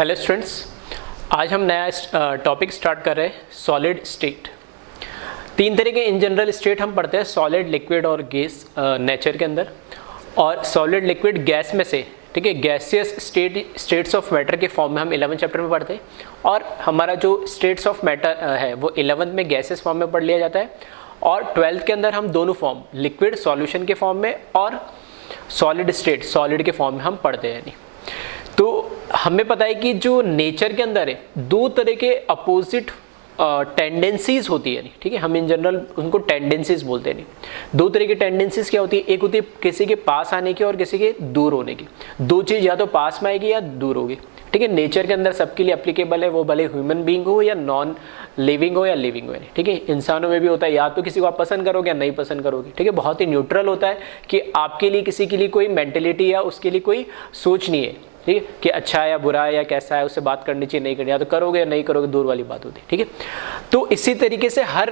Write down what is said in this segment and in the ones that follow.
Hello students, आज हम नया टॉपिक स्टार्ट कर रहे हैं सॉलिड स्टेट। तीन तरह के इन जनरल स्टेट हम पढ़ते हैं, सॉलिड, लिक्विड और गैस नेचर के अंदर। और सॉलिड, लिक्विड, गैस में से, ठीक है, गैसियस स्टेट्स ऑफ मैटर के फॉर्म में हम 11 चैप्टर में पढ़ते हैं। और हमारा जो स्टेट्स ऑफ मैटर है वो 11th में गैसियस फॉर्म में पढ़ लिया जाता है। और 12th के अंदर हम दोनों फॉर्म, लिक्विड सॉल्यूशन के फॉर्म में और सॉलिड स्टेट सॉलिड के फॉर्म में हम पढ़ते हैं। तो हमें पता है कि जो नेचर के अंदर है दो तरह के अपोजिट टेंडेंसीज होती है, ठीक है, हम इन जनरल उनको टेंडेंसीज बोलते हैं। दो तरह की टेंडेंसीज क्या होती है, एक होती है किसी के पास आने की और किसी के दूर होने की। दो चीज़ या तो पास में आएगी या दूर होगी, ठीक है। नेचर के अंदर सबके लिए एप्लीकेबल है, वो भले ह्यूमन बीइंग हो या नॉन लिविंग हो या लिविंग हो, ठीक है। इंसानों में भी होता है, या तो किसी को आप पसंद करोगे या नहीं पसंद करोगे, ठीक है। बहुत ही न्यूट्रल होता है कि आपके लिए किसी के लिए कोई मेंटेलिटी या उसके लिए कोई सोच नहीं है, ठीक है, कि अच्छा है या बुरा है या कैसा है, उससे बात करनी चाहिए नहीं करनी, या तो करोगे या नहीं करोगे, दूर वाली बात होती है, ठीक है। तो इसी तरीके से हर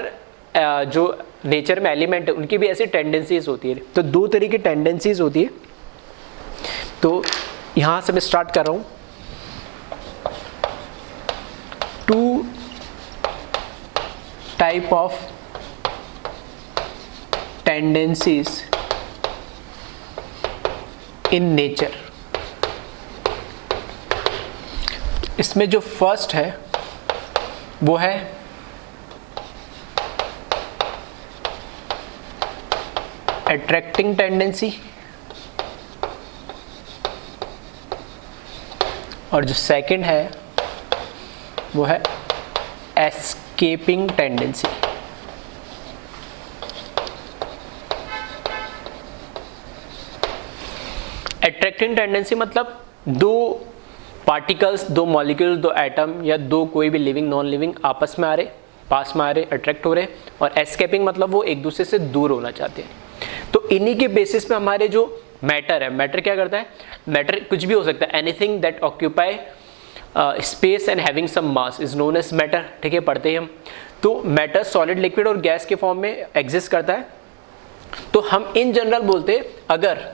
जो नेचर में एलिमेंट है उनकी भी ऐसी टेंडेंसीज होती है। तो दो तरह की टेंडेंसीज होती है। तो यहाँ से मैं स्टार्ट कर रहा हूँ। Two type of tendencies in nature. इसमें जो फर्स्ट है वो है अट्रैक्टिंग टेंडेंसी, और जो सेकंड है वो है एस्केपिंग टेंडेंसी। अट्रैक्टिंग टेंडेंसी मतलब दो पार्टिकल्स, दो मॉलिक्यूल्स, दो एटम या दो कोई भी लिविंग नॉन लिविंग आपस में आ रहे, पास में आ रहे, अट्रैक्ट हो रहे। और एस्केपिंग मतलब वो एक दूसरे से दूर होना चाहते हैं। तो इन्हीं के बेसिस पे हमारे जो मैटर है, मैटर क्या करता है, मैटर कुछ भी हो सकता है, anything that occupy space and having some mass is known as matter, ठीक है, पढ़ते हैं हम। तो मैटर सॉलिड, लिक्विड और गैस के फॉर्म में एग्जिस्ट करता है। तो हम इन जनरल बोलते हैं अगर,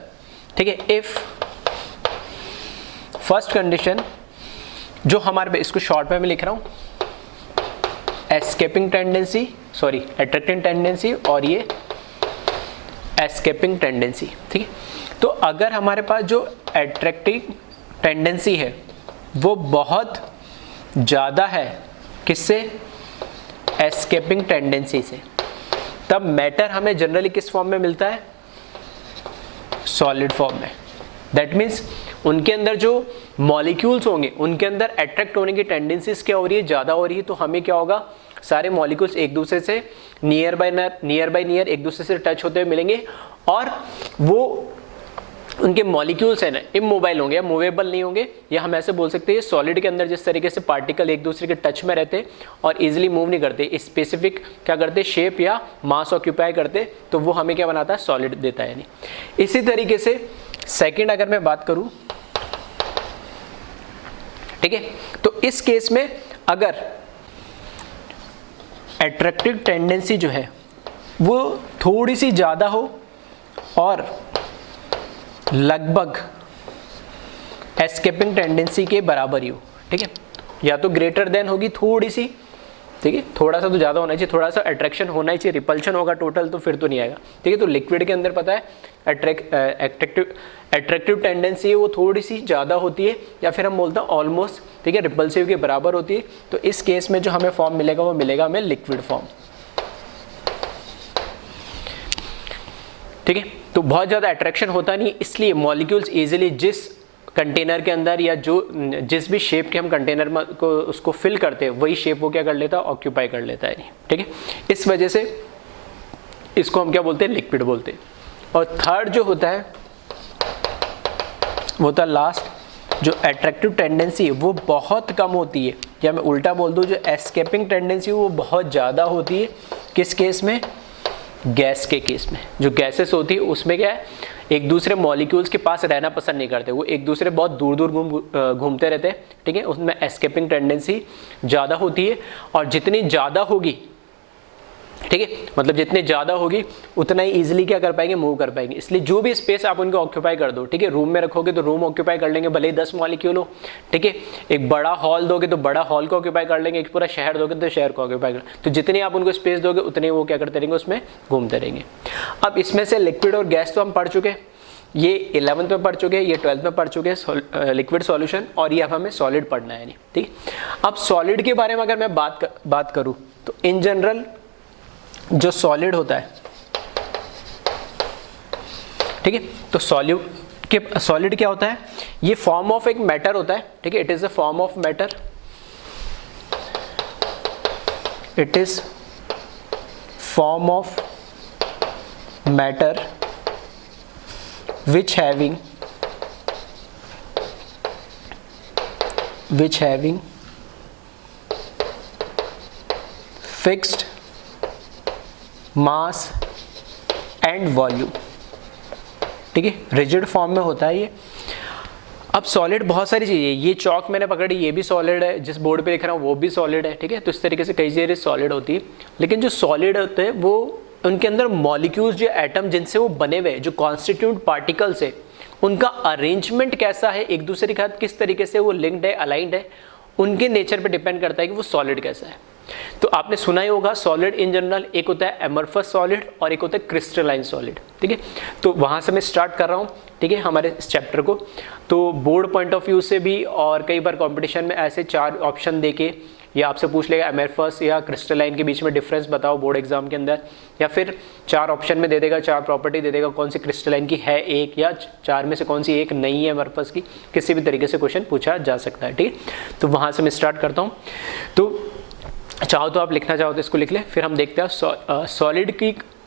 ठीक है, इफ फर्स्ट कंडीशन जो हमारे पे, इसको शॉर्ट में मैं लिख रहा हूं, escaping tendency, sorry attracting tendency, और ये एस्केपिंग टेंडेंसी, ठीक है। तो अगर हमारे पास जो अट्रैक्टिंग टेंडेंसी है वो बहुत ज़्यादा है, किससे, एस्केपिंग टेंडेंसी से, तब मैटर हमें जनरली किस फॉर्म में मिलता है, सॉलिड फॉर्म में। दैट मीन्स उनके अंदर जो मॉलिक्यूल्स होंगे उनके अंदर अट्रैक्ट होने की टेंडेंसीज क्या हो रही है, ज़्यादा हो रही है। तो हमें क्या होगा, सारे मॉलिक्यूल्स एक दूसरे से नियर बाय नियर एक दूसरे से टच होते हुए मिलेंगे, और वो उनके मॉलिक्यूल्स है ना इमोबाइल होंगे या मूवेबल नहीं होंगे। या हम ऐसे बोल सकते हैं सॉलिड के अंदर जिस तरीके से पार्टिकल एक दूसरे के टच में रहते और इजीली मूव नहीं करते, स्पेसिफिक क्या करते, शेप या मास ऑक्यूपाई करते, तो वो हमें क्या बनाता है, सॉलिड देता है। नहीं इसी तरीके से सेकेंड अगर मैं बात करूं, ठीक है, तो इस केस में अगर अट्रैक्टिव टेंडेंसी जो है वो थोड़ी सी ज़्यादा हो और लगभग एस्केपिंग टेंडेंसी के बराबर ही हो, ठीक है, या तो ग्रेटर देन होगी थोड़ी सी, ठीक है, थोड़ा सा तो ज़्यादा होना चाहिए, थोड़ा सा अट्रैक्शन होना ही चाहिए, रिपल्शन होगा टोटल तो फिर तो नहीं आएगा, ठीक है। तो लिक्विड के अंदर पता है अट्रैक्टिव टेंडेंसी है वो थोड़ी सी ज़्यादा होती है, या फिर हम बोलते हैं ऑलमोस्ट, ठीक है, रिपल्सिव के बराबर होती है। तो इस केस में जो हमें फॉर्म मिलेगा वो मिलेगा हमें लिक्विड फॉर्म, ठीक है। तो बहुत ज़्यादा अट्रैक्शन होता नहीं, इसलिए मॉलिक्यूल्स इजीली जिस कंटेनर के अंदर या जो जिस भी शेप के हम कंटेनर में को उसको फिल करते हैं वही शेप वो क्या कर लेता है, ऑक्यूपाई कर लेता है, ठीक है। इस वजह से इसको हम क्या बोलते हैं, लिक्विड बोलते हैं। और थर्ड जो होता है वो होता है लास्ट, जो अट्रैक्टिव टेंडेंसी है वो बहुत कम होती है, या मैं उल्टा बोल दूं जो एस्केपिंग टेंडेंसी वो बहुत ज़्यादा होती है। किस केस में, गैस के केस में। जो गैसेस होती है उसमें क्या है, एक दूसरे मॉलिक्यूल्स के पास रहना पसंद नहीं करते, वो एक दूसरे बहुत दूर दूर घूमते रहते हैं, ठीक है, उसमें एस्केपिंग टेंडेंसी ज़्यादा होती है। और जितनी ज़्यादा होगी ठीक है, मतलब जितने ज़्यादा होगी उतना ही ईजिली क्या कर पाएंगे, मूव कर पाएंगे। इसलिए जो भी स्पेस आप उनको ऑक्यूपाई कर दो, ठीक है, रूम में रखोगे तो रूम ऑक्यूपाई कर लेंगे, भले ही 10 मॉलिक्यूल हो, ठीक है। एक बड़ा हॉल दोगे तो बड़ा हॉल को ऑक्यूपाई कर लेंगे, एक पूरा शहर दोगे तो शहर को ऑक्यूपाई कर, तो जितनी आप उनको स्पेस दोगे उतने वो क्या करते रहेंगे, उसमें घूमते रहेंगे। अब इसमें से लिक्विड और गैस तो हम पढ़ चुके, ये 11th में पढ़ चुके हैं, ये 12th में पढ़ चुके हैं लिक्विड सॉल्यूशन, और ये अब हमें सॉलिड पढ़ना है नहीं, ठीक। अब सॉलिड के बारे में अगर मैं बात करूं तो इन जनरल जो सॉलिड होता है, ठीक है, तो सॉलिड क्या होता है, ये फॉर्म ऑफ एक मैटर होता है, ठीक है, it is a form of matter, it is form of matter which having fixed mass and volume, ठीक है, रिजिड फॉर्म में होता है ये। अब सॉलिड बहुत सारी चीज़ें, ये चौक मैंने पकड़ी, ये भी सॉलिड है, जिस बोर्ड पे लिख रहा हूँ वो भी सॉलिड है, ठीक है। तो इस तरीके से कई चीज़ें सॉलिड होती है, लेकिन जो सॉलिड होते हैं वो उनके अंदर मॉलिक्यूल्स, जो एटम जिनसे वो बने हुए, जो कॉन्स्टिट्यूट पार्टिकल्स है, उनका अरेंजमेंट कैसा है, एक दूसरे के साथ किस तरीके से वो लिंक्ड है, अलाइंड है, उनके नेचर पे डिपेंड करता है कि वो सॉलिड कैसा है। तो आपने सुना ही होगा सॉलिड इन जनरल, एक होता है एमरफस सॉलिड और एक होता है क्रिस्टलाइन सॉलिड, ठीक है। तो वहाँ से मैं स्टार्ट कर रहा हूँ, ठीक है, हमारे इस चैप्टर को। तो बोर्ड पॉइंट ऑफ व्यू से भी और कई बार कंपटीशन में ऐसे 4 ऑप्शन देके या आपसे पूछ लेगा एमरफस या क्रिस्टलाइन के बीच में डिफरेंस बताओ बोर्ड एग्जाम के अंदर, या फिर 4 ऑप्शन में दे देगा, 4 प्रॉपर्टी दे देगा, कौन सी क्रिस्टलाइन की है एक, या 4 में से कौन सी एक नहीं है एमरफस की, किसी भी तरीके से क्वेश्चन पूछा जा सकता है, ठीक है। तो वहाँ से मैं स्टार्ट करता हूँ। तो चाहो तो आप लिखना चाहो तो इसको लिख ले, फिर हम देखते हैं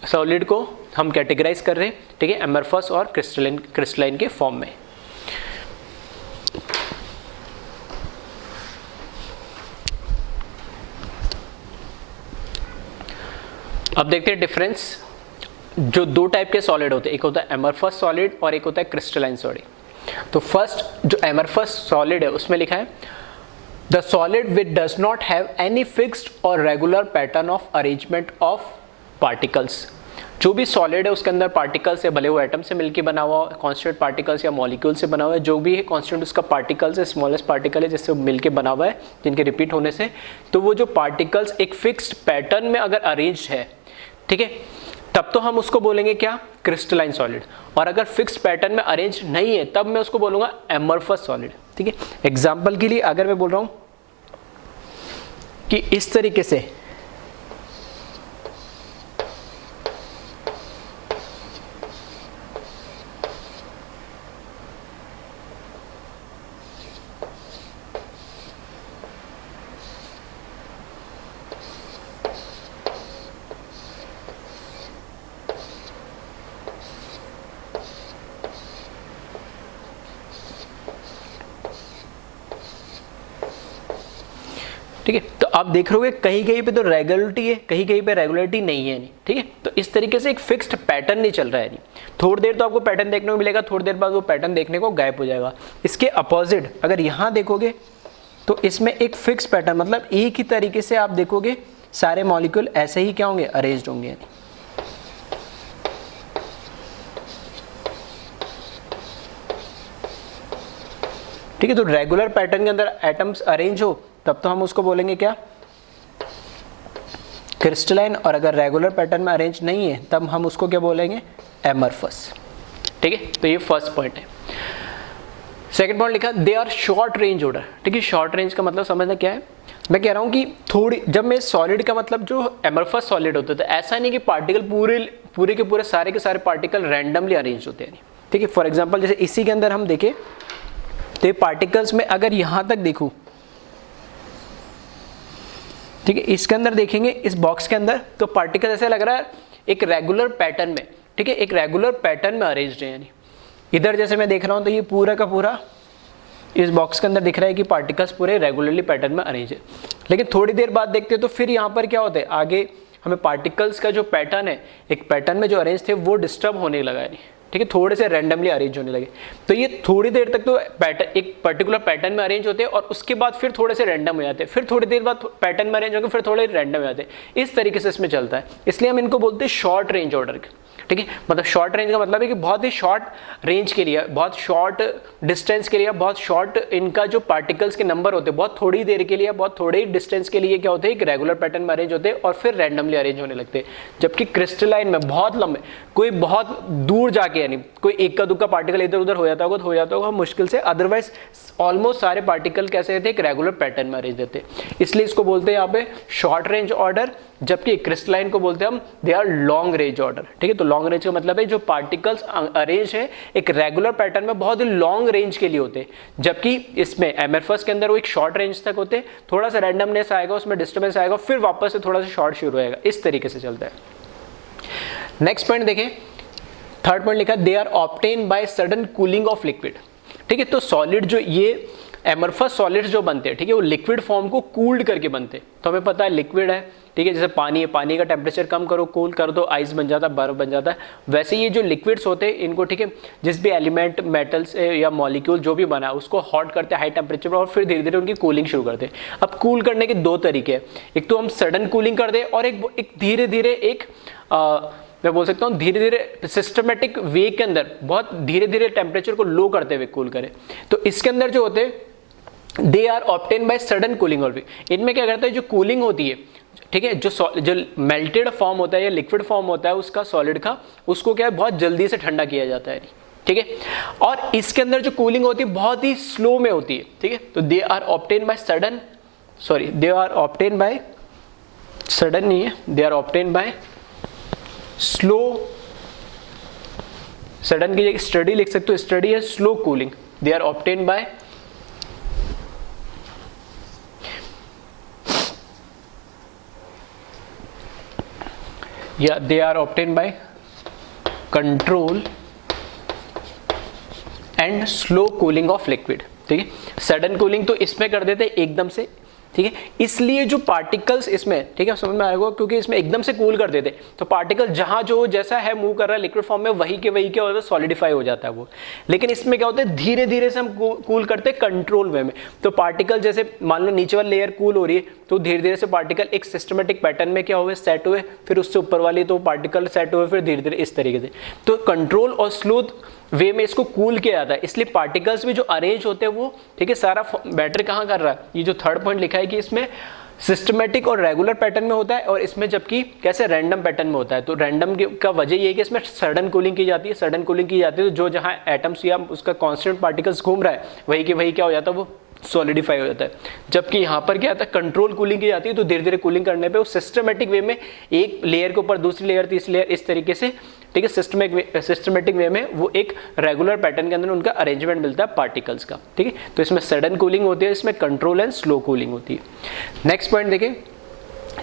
सॉलिड को हम कैटेगराइज कर रहे हैं, ठीक है, एमरफस और क्रिस्टलाइन के फॉर्म में। अब देखते हैं डिफरेंस, जो 2 टाइप के सॉलिड होते हैं, एक होता है एमरफस सॉलिड और एक होता है क्रिस्टलाइन सॉलिड। तो फर्स्ट जो एमरफस सॉलिड है उसमें लिखा है the solid which does not have any fixed और regular pattern of arrangement of particles. जो भी सॉलिड है उसके अंदर पार्टिकल्स है, भले वो एटम से मिलकर बना हुआ, कॉन्स्टेंट पार्टिकल्स या मॉलिक्यूल से बना हुआ है, जो भी है कॉन्स्टेंट उसका पार्टिकल्स है, स्मॉलेस्ट पार्टिकल है जिससे मिलकर बना हुआ है, जिनके रिपीट होने से, तो वो जो पार्टिकल्स एक फिक्स्ड पैटर्न में अगर अरेंज है, ठीक है, तब तो हम उसको बोलेंगे क्या, क्रिस्टलाइन सॉलिड। और अगर फिक्स पैटर्न में अरेंज नहीं है तब मैं उसको बोलूंगा एमरफस सॉलिड, ठीक है। एग्जांपल के लिए अगर मैं बोल रहा हूं कि इस तरीके से ठीक है, तो आप देख रहे हो कहीं कहीं पे तो रेगुलरिटी है, कहीं कहीं पे रेगुलरिटी नहीं है, नहीं, ठीक है। तो इस तरीके से एक फिक्स्ड पैटर्न नहीं चल रहा है, नहीं, थोड़ी देर तो आपको पैटर्न देखने को मिलेगा, थोड़ी देर बाद वो पैटर्न देखने को गायब हो जाएगा। इसके अपोजिट अगर यहाँ देखोगे तो इसमें एक फिक्स पैटर्न, मतलब एक ही तरीके से आप देखोगे सारे मॉलिक्यूल ऐसे ही क्या होंगे, अरेंज्ड होंगे। ठीक है, तो रेगुलर पैटर्न के अंदर एटम्स अरेंज हो तब तो हम उसको बोलेंगे क्या, क्रिस्टलाइन। और अगर रेगुलर पैटर्न में अरेंज नहीं है तब हम उसको क्या बोलेंगे, एमरफस, ठीक है। तो ये फर्स्ट पॉइंट है। सेकंड पॉइंट लिखा they are short range order, ठीक है। शॉर्ट रेंज का मतलब समझना क्या है, मैं कह रहा हूँ कि थोड़ी, जब मैं सॉलिड का मतलब जो एमरफस सॉलिड होता है, तो ऐसा नहीं कि पार्टिकल पूरे के पूरे सारे के सारे पार्टिकल रैंडमली अरेंज होते हैं, ठीक है। फॉर एग्जाम्पल जैसे इसी के अंदर हम देखें तो ये पार्टिकल्स में अगर यहाँ तक देखूँ, ठीक है, इसके अंदर देखेंगे इस बॉक्स के अंदर तो पार्टिकल ऐसा लग रहा है एक रेगुलर पैटर्न में, ठीक है, एक रेगुलर पैटर्न में अरेंज्ड है। यानी इधर जैसे मैं देख रहा हूँ तो ये पूरा का पूरा इस बॉक्स के अंदर दिख रहा है कि पार्टिकल्स पूरे रेगुलरली पैटर्न में अरेंज है। लेकिन थोड़ी देर बाद देखते हैं तो फिर यहाँ पर क्या होता है, आगे हमें पार्टिकल्स का जो पैटर्न है, एक पैटर्न में जो अरेंज थे वो डिस्टर्ब होने लगा है, ठीक है, थोड़े से रैंडमली अरेंज होने लगे। तो ये थोड़ी देर तक तो पैटर्न, एक पर्टिकुलर पैटर्न में अरेंज होते हैं और उसके बाद फिर थोड़े से रैंडम हो जाते हैं, फिर थोड़ी देर बाद पैटर्न में अरेंज होकर फिर थोड़े रैंडम हो जाते हैं। इस तरीके से इसमें चलता है, इसलिए हम इनको बोलते हैं शॉर्ट रेंज ऑर्डर। ठीक है, मतलब शॉर्ट रेंज का मतलब है कि बहुत ही शॉर्ट रेंज के लिए, बहुत शॉर्ट डिस्टेंस के लिए, बहुत शॉर्ट इनका जो पार्टिकल्स के नंबर होते हैं, बहुत थोड़ी देर के लिए, बहुत थोड़े डिस्टेंस के लिए क्या होते हैं, एक रेगुलर पैटर्न में अरेंज होते हैं और फिर रैंडमली अरेंज होने लगते हैं। जबकि क्रिस्टलाइन में बहुत लंबे, कोई बहुत दूर जाके, यानी कोई एक का दुक्का पार्टिकल इधर उधर हो जाता होगा मुश्किल से, अदरवाइज ऑलमोस्ट सारे पार्टिकल कैसे रहते हैं, एक रेगुलर पैटर्न में अरेंज रहते हैं। इसलिए इसको बोलते हैं यहाँ पे शॉर्ट रेंज ऑर्डर, जबकि क्रिस्टलाइन को बोलते हैं हम they are long range order. ठीक है, तो लॉन्ग रेंज का मतलब है जो पार्टिकल्स अरेंज है एक रेगुलर पैटर्न में बहुत ही लॉन्ग रेंज के लिए होते हैं, जबकि इसमें एमरफस के अंदर वो एक शॉर्ट रेंज तक होते हैं, थोड़ा सा रैंडमनेस आएगा, उसमें डिस्टर्बेंस आएगा, फिर वापस से थोड़ा सा शॉर्ट शुरू होएगा, इस तरीके से चलता है। नेक्स्ट पॉइंट देखें, थर्ड पॉइंट लिखा, they are obtain by sudden cooling of liquid. ठीक है, तो सॉलिड जो ये एमरफस सॉलिड्स जो बनते हैं, ठीक है, वो लिक्विड फॉर्म को कूल्ड करके बनते हैं। तो हमें पता है लिक्विड है, ठीक है, जैसे पानी है, पानी का टेम्परेचर कम करो, कूल कर दो, आइस बन जाता है, बर्फ बन जाता है। वैसे ये जो लिक्विड्स होते हैं इनको, ठीक है, जिस भी एलिमेंट, मेटल्स या मॉलिक्यूल जो भी बना है उसको हॉट करते हैं हाई टेम्परेचर पर और फिर धीरे धीरे उनकी कूलिंग शुरू करते हैं। अब कूल करने के दो तरीके हैं, एक तो हम सडन कूलिंग कर दें और एक धीरे धीरे, एक मैं बोल सकता हूँ धीरे धीरे सिस्टमेटिक वे के अंदर बहुत धीरे धीरे टेम्परेचर को लो करते हुए कूल करें। तो इसके अंदर जो होते हैं they are obtain by sudden cooling. और भी इनमें क्या करता है, जो कूलिंग होती है, ठीक है, जो मेल्टेड फॉर्म होता है या लिक्विड फॉर्म होता है उसका सॉलिड का, उसको क्या है बहुत जल्दी से ठंडा किया जाता है। ठीक है, और इसके अंदर जो कूलिंग होती है बहुत ही स्लो में होती है। ठीक है, तो they are obtain by sudden, sorry they are obtain by sudden नहीं है, they are obtain by slow, sudden की जगह स्टडी लिख सकते हो, स्टडी है slow cooling, they are obtain by या they are obtain by control and slow cooling of liquid. ठीक है, सडन कूलिंग तो इसमें कर देते एकदम से, ठीक है, इसलिए जो पार्टिकल्स इसमें, ठीक है, समझ में आएगा, क्योंकि इसमें एकदम से कूल कर देते तो पार्टिकल जहां जो जैसा है मूव कर रहा है लिक्विड फॉर्म में, वही के वही क्या होता है, सॉलिडिफाई हो जाता है वो। लेकिन इसमें क्या होता है, धीरे धीरे से हम कूल करते हैं कंट्रोल वे में। तो पार्टिकल जैसे मान लो नीचे वाली लेयर कूल हो रही है, तो धीरे धीरे से पार्टिकल एक सिस्टमेटिक पैटर्न में क्या हुए, सेट हुए, फिर उससे ऊपर वाली तो पार्टिकल सेट हुए, फिर धीरे धीरे इस तरीके से। तो कंट्रोल और स्मूथ वे में इसको कूल किया जाता है, इसलिए पार्टिकल्स भी जो अरेंज होते हैं वो, ठीक है, सारा बैटर कहाँ कर रहा है, ये जो थर्ड पॉइंट लिखा है कि इसमें सिस्टमेटिक और रेगुलर पैटर्न में होता है और इसमें जबकि कैसे रैंडम पैटर्न में होता है। तो रैंडम का वजह ये है कि इसमें सडन कूलिंग की जाती है, सडन कूलिंग की जाती है तो जो जहाँ एटम्स या उसका कांस्टेंट पार्टिकल्स घूम रहा है वही के वही क्या हो जाता है, वो सॉलिडिफाई हो जाता है। जबकि यहाँ पर क्या आता है, कंट्रोल कूलिंग की जाती है, तो धीरे धीरे कूलिंग करने पे वो सिस्टमेटिक वे में एक लेयर के ऊपर दूसरी लेयर तीसरी लेयर इस तरीके से, ठीक है, सिस्टमेटिक वे में वो एक रेगुलर पैटर्न के अंदर उनका अरेंजमेंट मिलता है पार्टिकल्स का। ठीक है, तो इसमें सडन कूलिंग होती है, इसमें कंट्रोल एंड स्लो कूलिंग होती है। नेक्स्ट पॉइंट देखें,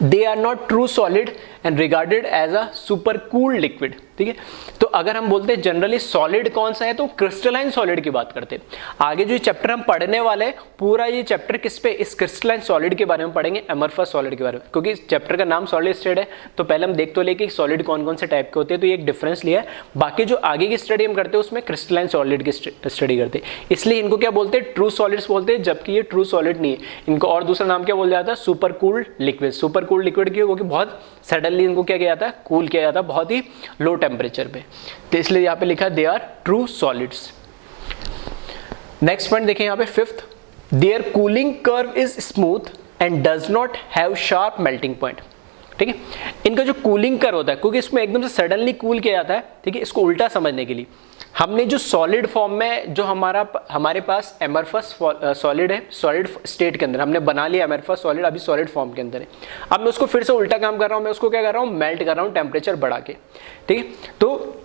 they are not true solid and regarded as a super cooled liquid. ठीक है, तो अगर हम बोलते हैं जनरली सॉलिड कौन सा है, तो क्रिस्टलाइन सॉलिड की बात करते हैं। आगे जो चैप्टर हम पढ़ने वाले हैं पूरा ये चैप्टर किस पे, इस क्रिस्टलाइन सॉलिड के बारे में पढ़ेंगे, एमरफस सॉलिड के बारे में, क्योंकि इस चैप्टर का नाम सॉलिड स्टेट है तो पहले हम देख तो लेके सॉलिड कौन कौन से टाइप के होते हैं, तो ये एक डिफरेंस लिया है। बाकी जो आगे की स्टडी हम करते हैं उसमें क्रिस्टलाइन सॉलिड की स्टडी करते हैं, इसलिए इनको क्या बोलते हैं, ट्रू सॉलिड्स बोलते हैं, जबकि ये ट्रू सॉलिड नहीं है। इनको और दूसरा नाम क्या बोल जाता है, super cooled liquid. Super cooled liquid क्योंकि बहुत सडनली इनको क्या किया जाता है, कूल किया जाता है बहुत ही लो टेम्परेचर पे, तो इसलिए यहाँ पे लिखा they are true solids. Next point देखें यहाँ पे fifth, their cooling curve is smooth and does not have sharp melting point. ठीक है, इनका जो कूलिंग कर्व होता है, क्योंकि इसमें एकदम से सडनली कूल किया जाता है, ठीक है, इसको उल्टा समझने के लिए हमने जो सॉलिड फॉर्म में जो हमारे पास एमरफस सॉलिड है, सॉलिड स्टेट के अंदर हमने बना लिया एमरफस सॉलिड, अभी सॉलिड फॉर्म के अंदर है। अब मैं उसको फिर से उल्टा काम कर रहा हूँ, मैं उसको क्या कर रहा हूँ, मेल्ट कर रहा हूँ टेम्परेचर बढ़ा के। ठीक है, तो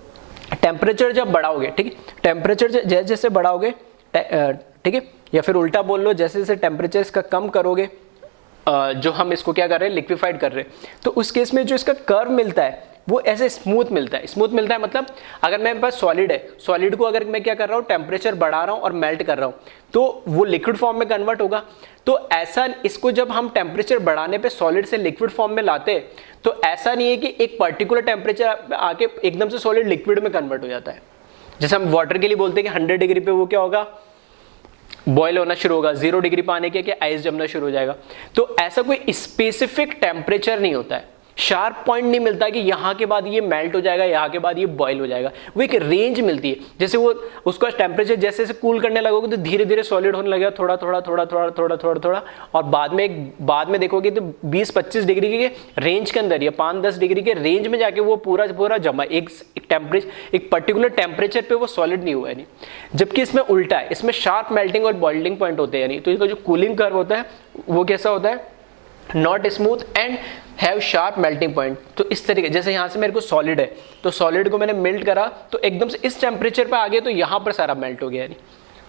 टेम्परेचर जब बढ़ाओगे, ठीक है, टेम्परेचर जैसे जैसे बढ़ाओगे, ठीक है, या फिर उल्टा बोल लो, जैसे जैसे टेम्परेचर इसका कम करोगे, जो हम इसको क्या कर रहे हैं, लिक्विफाइड कर रहे हैं, तो उस केस में जो इसका कर्व मिलता है वो ऐसे स्मूथ मिलता है। स्मूथ मिलता है मतलब अगर मेरे पास सॉलिड है, सॉलिड को अगर मैं क्या कर रहा हूँ, टेम्परेचर बढ़ा रहा हूँ और मेल्ट कर रहा हूँ, तो वो लिक्विड फॉर्म में कन्वर्ट होगा। तो ऐसा, इसको जब हम टेम्परेचर बढ़ाने पे सॉलिड से लिक्विड फॉर्म में लाते हैं, तो ऐसा नहीं है कि एक पर्टिकुलर टेम्परेचर आके एकदम से सॉलिड लिक्विड में कन्वर्ट हो जाता है। जैसे हम वाटर के लिए बोलते हैं कि 100 डिग्री पे वो क्या होगा, बॉयल होना शुरू होगा, 0 डिग्री पे आने के आइस जमना शुरू हो जाएगा। तो ऐसा कोई स्पेसिफिक टेम्परेचर नहीं होता है, शार्प पॉइंट नहीं मिलता कि यहाँ के बाद ये मेल्ट हो जाएगा, यहाँ के बाद ये बॉयल हो जाएगा। वो एक रेंज मिलती है, जैसे वो उसका टेम्परेचर जैसे जैसे कूल करने लगोगे तो धीरे धीरे सॉलिड होने लगेगा, थोड़ा थोड़ा थोड़ा थोड़ा थोड़ा थोड़ा थोड़ा, और बाद में देखोगे तो 20-25 डिग्री के रेंज के अंदर या 5-10 डिग्री के रेंज में जाके वो पूरा पूरा जमा एक पर्टिकुलर टेम्परेचर पे वो सॉलिड नहीं हुआ है। जबकि इसमें उल्टा है, इसमें शार्प मेल्टिंग और बॉइलिंग पॉइंट होते हैं। यानी तो इसका जो कूलिंग कर्व होता है वो कैसा होता है, not smooth and have sharp melting point. तो इस तरीके, जैसे यहाँ से मेरे को सॉलिड है तो सॉलिड को मैंने मेल्ट करा तो एकदम से इस टेम्परेचर पे आ गया तो यहाँ पर सारा मेल्ट हो गया। यानी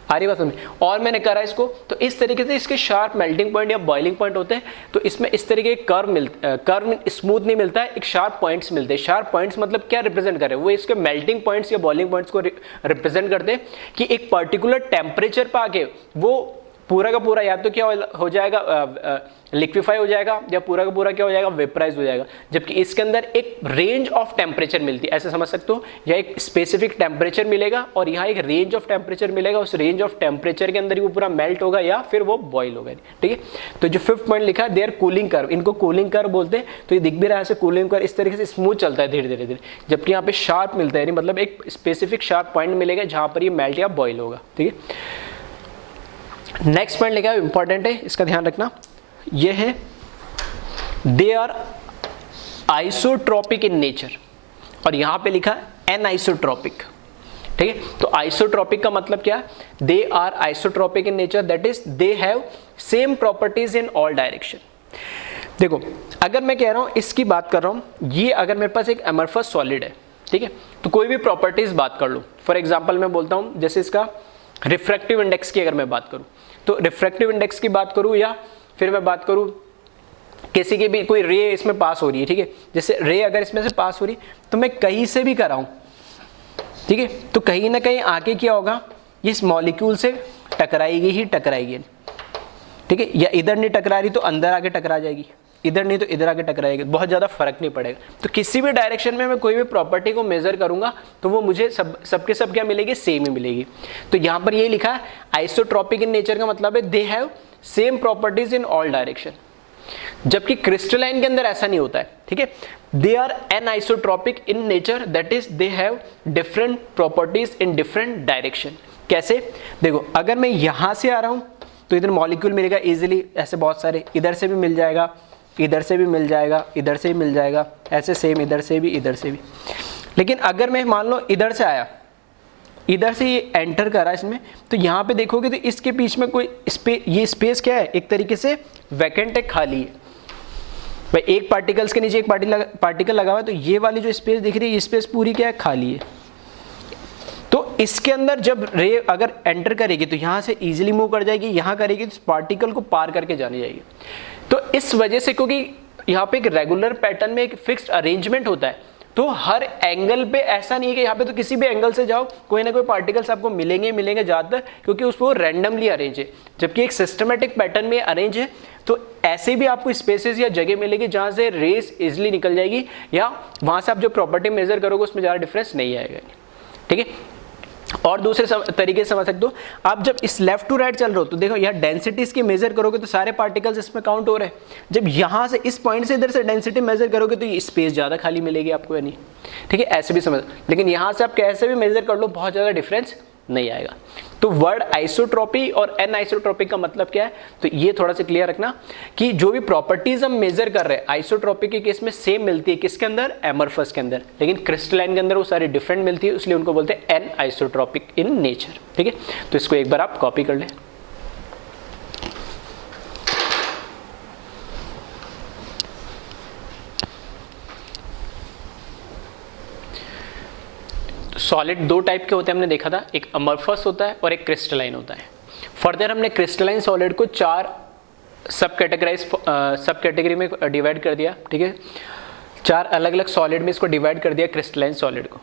आ रही बात समझ, और मैंने करा इसको तो इस तरीके से इसके शार्प मेल्टिंग पॉइंट या बॉइलिंग पॉइंट होते हैं। तो इसमें इस तरीके के कर्व स्मूथ नहीं मिलता है, एक शार्प पॉइंट्स मिलते हैं। शार्प पॉइंट्स मतलब क्या रिप्रेजेंट कर रहे हैं, वो इसके मेल्टिंग पॉइंट्स या बॉइलिंग पॉइंट्स को रिप्रेजेंट करते हैं कि एक पर्टिकुलर टेम्परेचर पर आके वो पूरा का पूरा या तो क्या हो जाएगा, लिक्विफाई हो जाएगा, या पूरा का पूरा क्या हो जाएगा, वेपराइज हो जाएगा। जबकि इसके अंदर एक रेंज ऑफ टेम्परेचर मिलती है, ऐसे समझ सकते हो, या एक स्पेसिफिक टेम्परेचर मिलेगा और यहाँ एक रेंज ऑफ टेम्परेचर मिलेगा, उस रेंज ऑफ टेम्परेचर के अंदर ही वो पूरा मेल्ट होगा या फिर वो बॉयल होगा। ठीक है, तो जो 5th पॉइंट लिखा है, देयर कूलिंग कर्व, इनको कूलिंग कर्व बोलते हैं। तो ये दिख भी रहा है, कूलिंग कर्व इस तरीके से स्मूथ चलता है धीरे धीरे धीरे, जबकि यहाँ पे शार्प मिलता है, मतलब एक स्पेसिफिक शार्प पॉइंट मिलेगा जहाँ पर ये मेल्ट या बॉयल होगा। ठीक है, नेक्स्ट पॉइंट लिखा है, इंपॉर्टेंट है, इसका ध्यान रखना, ये है they are isotropic in nature, और यहां पे लिखा है एनआइसोट्रॉपिक। ठीक है, तो आइसोट्रॉपिक का मतलब क्या है, they are isotropic in nature, that is they have same properties in all direction. देखो, अगर मैं कह रहा हूं, इसकी बात कर रहा हूं, ये अगर मेरे पास एक अमरफस सॉलिड है, ठीक है, तो कोई भी प्रॉपर्टीज बात कर लो। फॉर एग्जाम्पल मैं बोलता हूं, जैसे इसका रिफ्रैक्टिव इंडेक्स की अगर मैं बात करूं, तो रिफ्रैक्टिव इंडेक्स की बात करूं, या फिर मैं बात करूं किसी की भी कोई रे इसमें पास हो रही है, ठीक है, जैसे रे अगर इसमें से पास हो रही तो मैं कहीं से भी कराऊं, ठीक है, तो कहीं ना कहीं आके क्या होगा, इस मॉलिक्यूल से टकराएगी ही टकराएगी। ठीक है, या इधर नहीं टकरा रही तो अंदर आके टकरा जाएगी, इधर नहीं तो इधर आके टकराएगी, बहुत ज़्यादा फर्क नहीं पड़ेगा। तो किसी भी डायरेक्शन में मैं कोई भी प्रॉपर्टी को मेजर करूंगा तो वो मुझे सबके सब क्या मिलेगी, सेम ही मिलेगी। तो यहाँ पर ये लिखा है आइसोट्रॉपिक इन नेचर का मतलब है they have same properties in all direction, जबकि क्रिस्टलाइन के अंदर ऐसा नहीं होता है। ठीक है, they are anisotropic in nature, that is they have different properties in different direction. कैसे, देखो, अगर मैं यहां से आ रहा हूं तो इधर मॉलिक्यूल मिलेगा इजीली, ऐसे बहुत सारे, इधर से भी मिल जाएगा, इधर से भी मिल जाएगा, इधर से भी मिल जाएगा, ऐसे सेम इधर से भी, इधर से भी। लेकिन अगर मैं मान लो इधर से आया, इधर से ये एंटर करा इसमें, तो यहाँ पे देखोगे तो इसके बीच में कोई ये स्पेस क्या है, एक तरीके से वैकेंट है, खाली है भाई। एक पार्टिकल्स के नीचे एक पार्टिकल लगा हुआ है, तो ये वाली जो स्पेस दिख रही है, ये स्पेस पूरी क्या है, खाली है। तो इसके अंदर जब रे अगर एंटर करेगी तो यहाँ से इजीली मूव कर जाएगी, यहाँ करेगी तो पार्टिकल को पार करके जाने जाएगी। तो इस वजह से, क्योंकि यहाँ पे एक रेगुलर पैटर्न में एक फिक्स्ड अरेंजमेंट होता है, तो हर एंगल पे ऐसा नहीं है कि यहाँ पे तो किसी भी एंगल से जाओ कोई ना कोई पार्टिकल्स आपको मिलेंगे ज़्यादातर, क्योंकि उसको रैंडमली अरेंज है। जबकि एक सिस्टमेटिक पैटर्न में अरेंज है, तो ऐसे भी आपको स्पेसेस या जगह मिलेगी जहाँ से रेस इजिली निकल जाएगी, या वहाँ से आप जो प्रॉपर्टी मेजर करोगे उसमें ज़्यादा डिफरेंस नहीं आएगा। ठीक है, और दूसरे तरीके से समझ सकते हो, आप जब इस लेफ्ट टू राइट चल रहे हो तो देखो यहाँ डेंसिटीज के मेजर करोगे तो सारे पार्टिकल्स इसमें काउंट हो रहे हैं। जब यहाँ से इस पॉइंट से इधर से डेंसिटी मेजर करोगे तो ये स्पेस ज़्यादा खाली मिलेगी आपको, यानी ठीक है, ऐसे भी समझ। लेकिन यहाँ से आप कैसे भी मेजर कर लो बहुत ज़्यादा डिफरेंस नहीं आएगा। तो वर्ड आइसोट्रॉपी और एनआइसोट्रॉपिक का मतलब क्या है, तो ये थोड़ा सा क्लियर रखना कि जो भी प्रॉपर्टीज हम मेजर कर रहे हैं आइसोट्रॉपिक के केस में सेम मिलती है, किसके अंदर, एमरफस के अंदर, लेकिन क्रिस्टलाइन के अंदर वो सारी डिफरेंट मिलती है, इसलिए उनको बोलते हैं एनआइसोट्रॉपिक इन नेचर। ठीक है, तो इसको एक बार आप कॉपी कर लें। सॉलिड दो टाइप के होते हैं, हमने देखा था, एक अमरफस होता है और एक क्रिस्टलाइन होता है। फर्दर हमने क्रिस्टलाइन सॉलिड को 4 सब कैटेगरी में डिवाइड कर दिया। ठीक है, 4 अलग अलग सॉलिड में इसको डिवाइड कर दिया क्रिस्टलाइन सॉलिड को।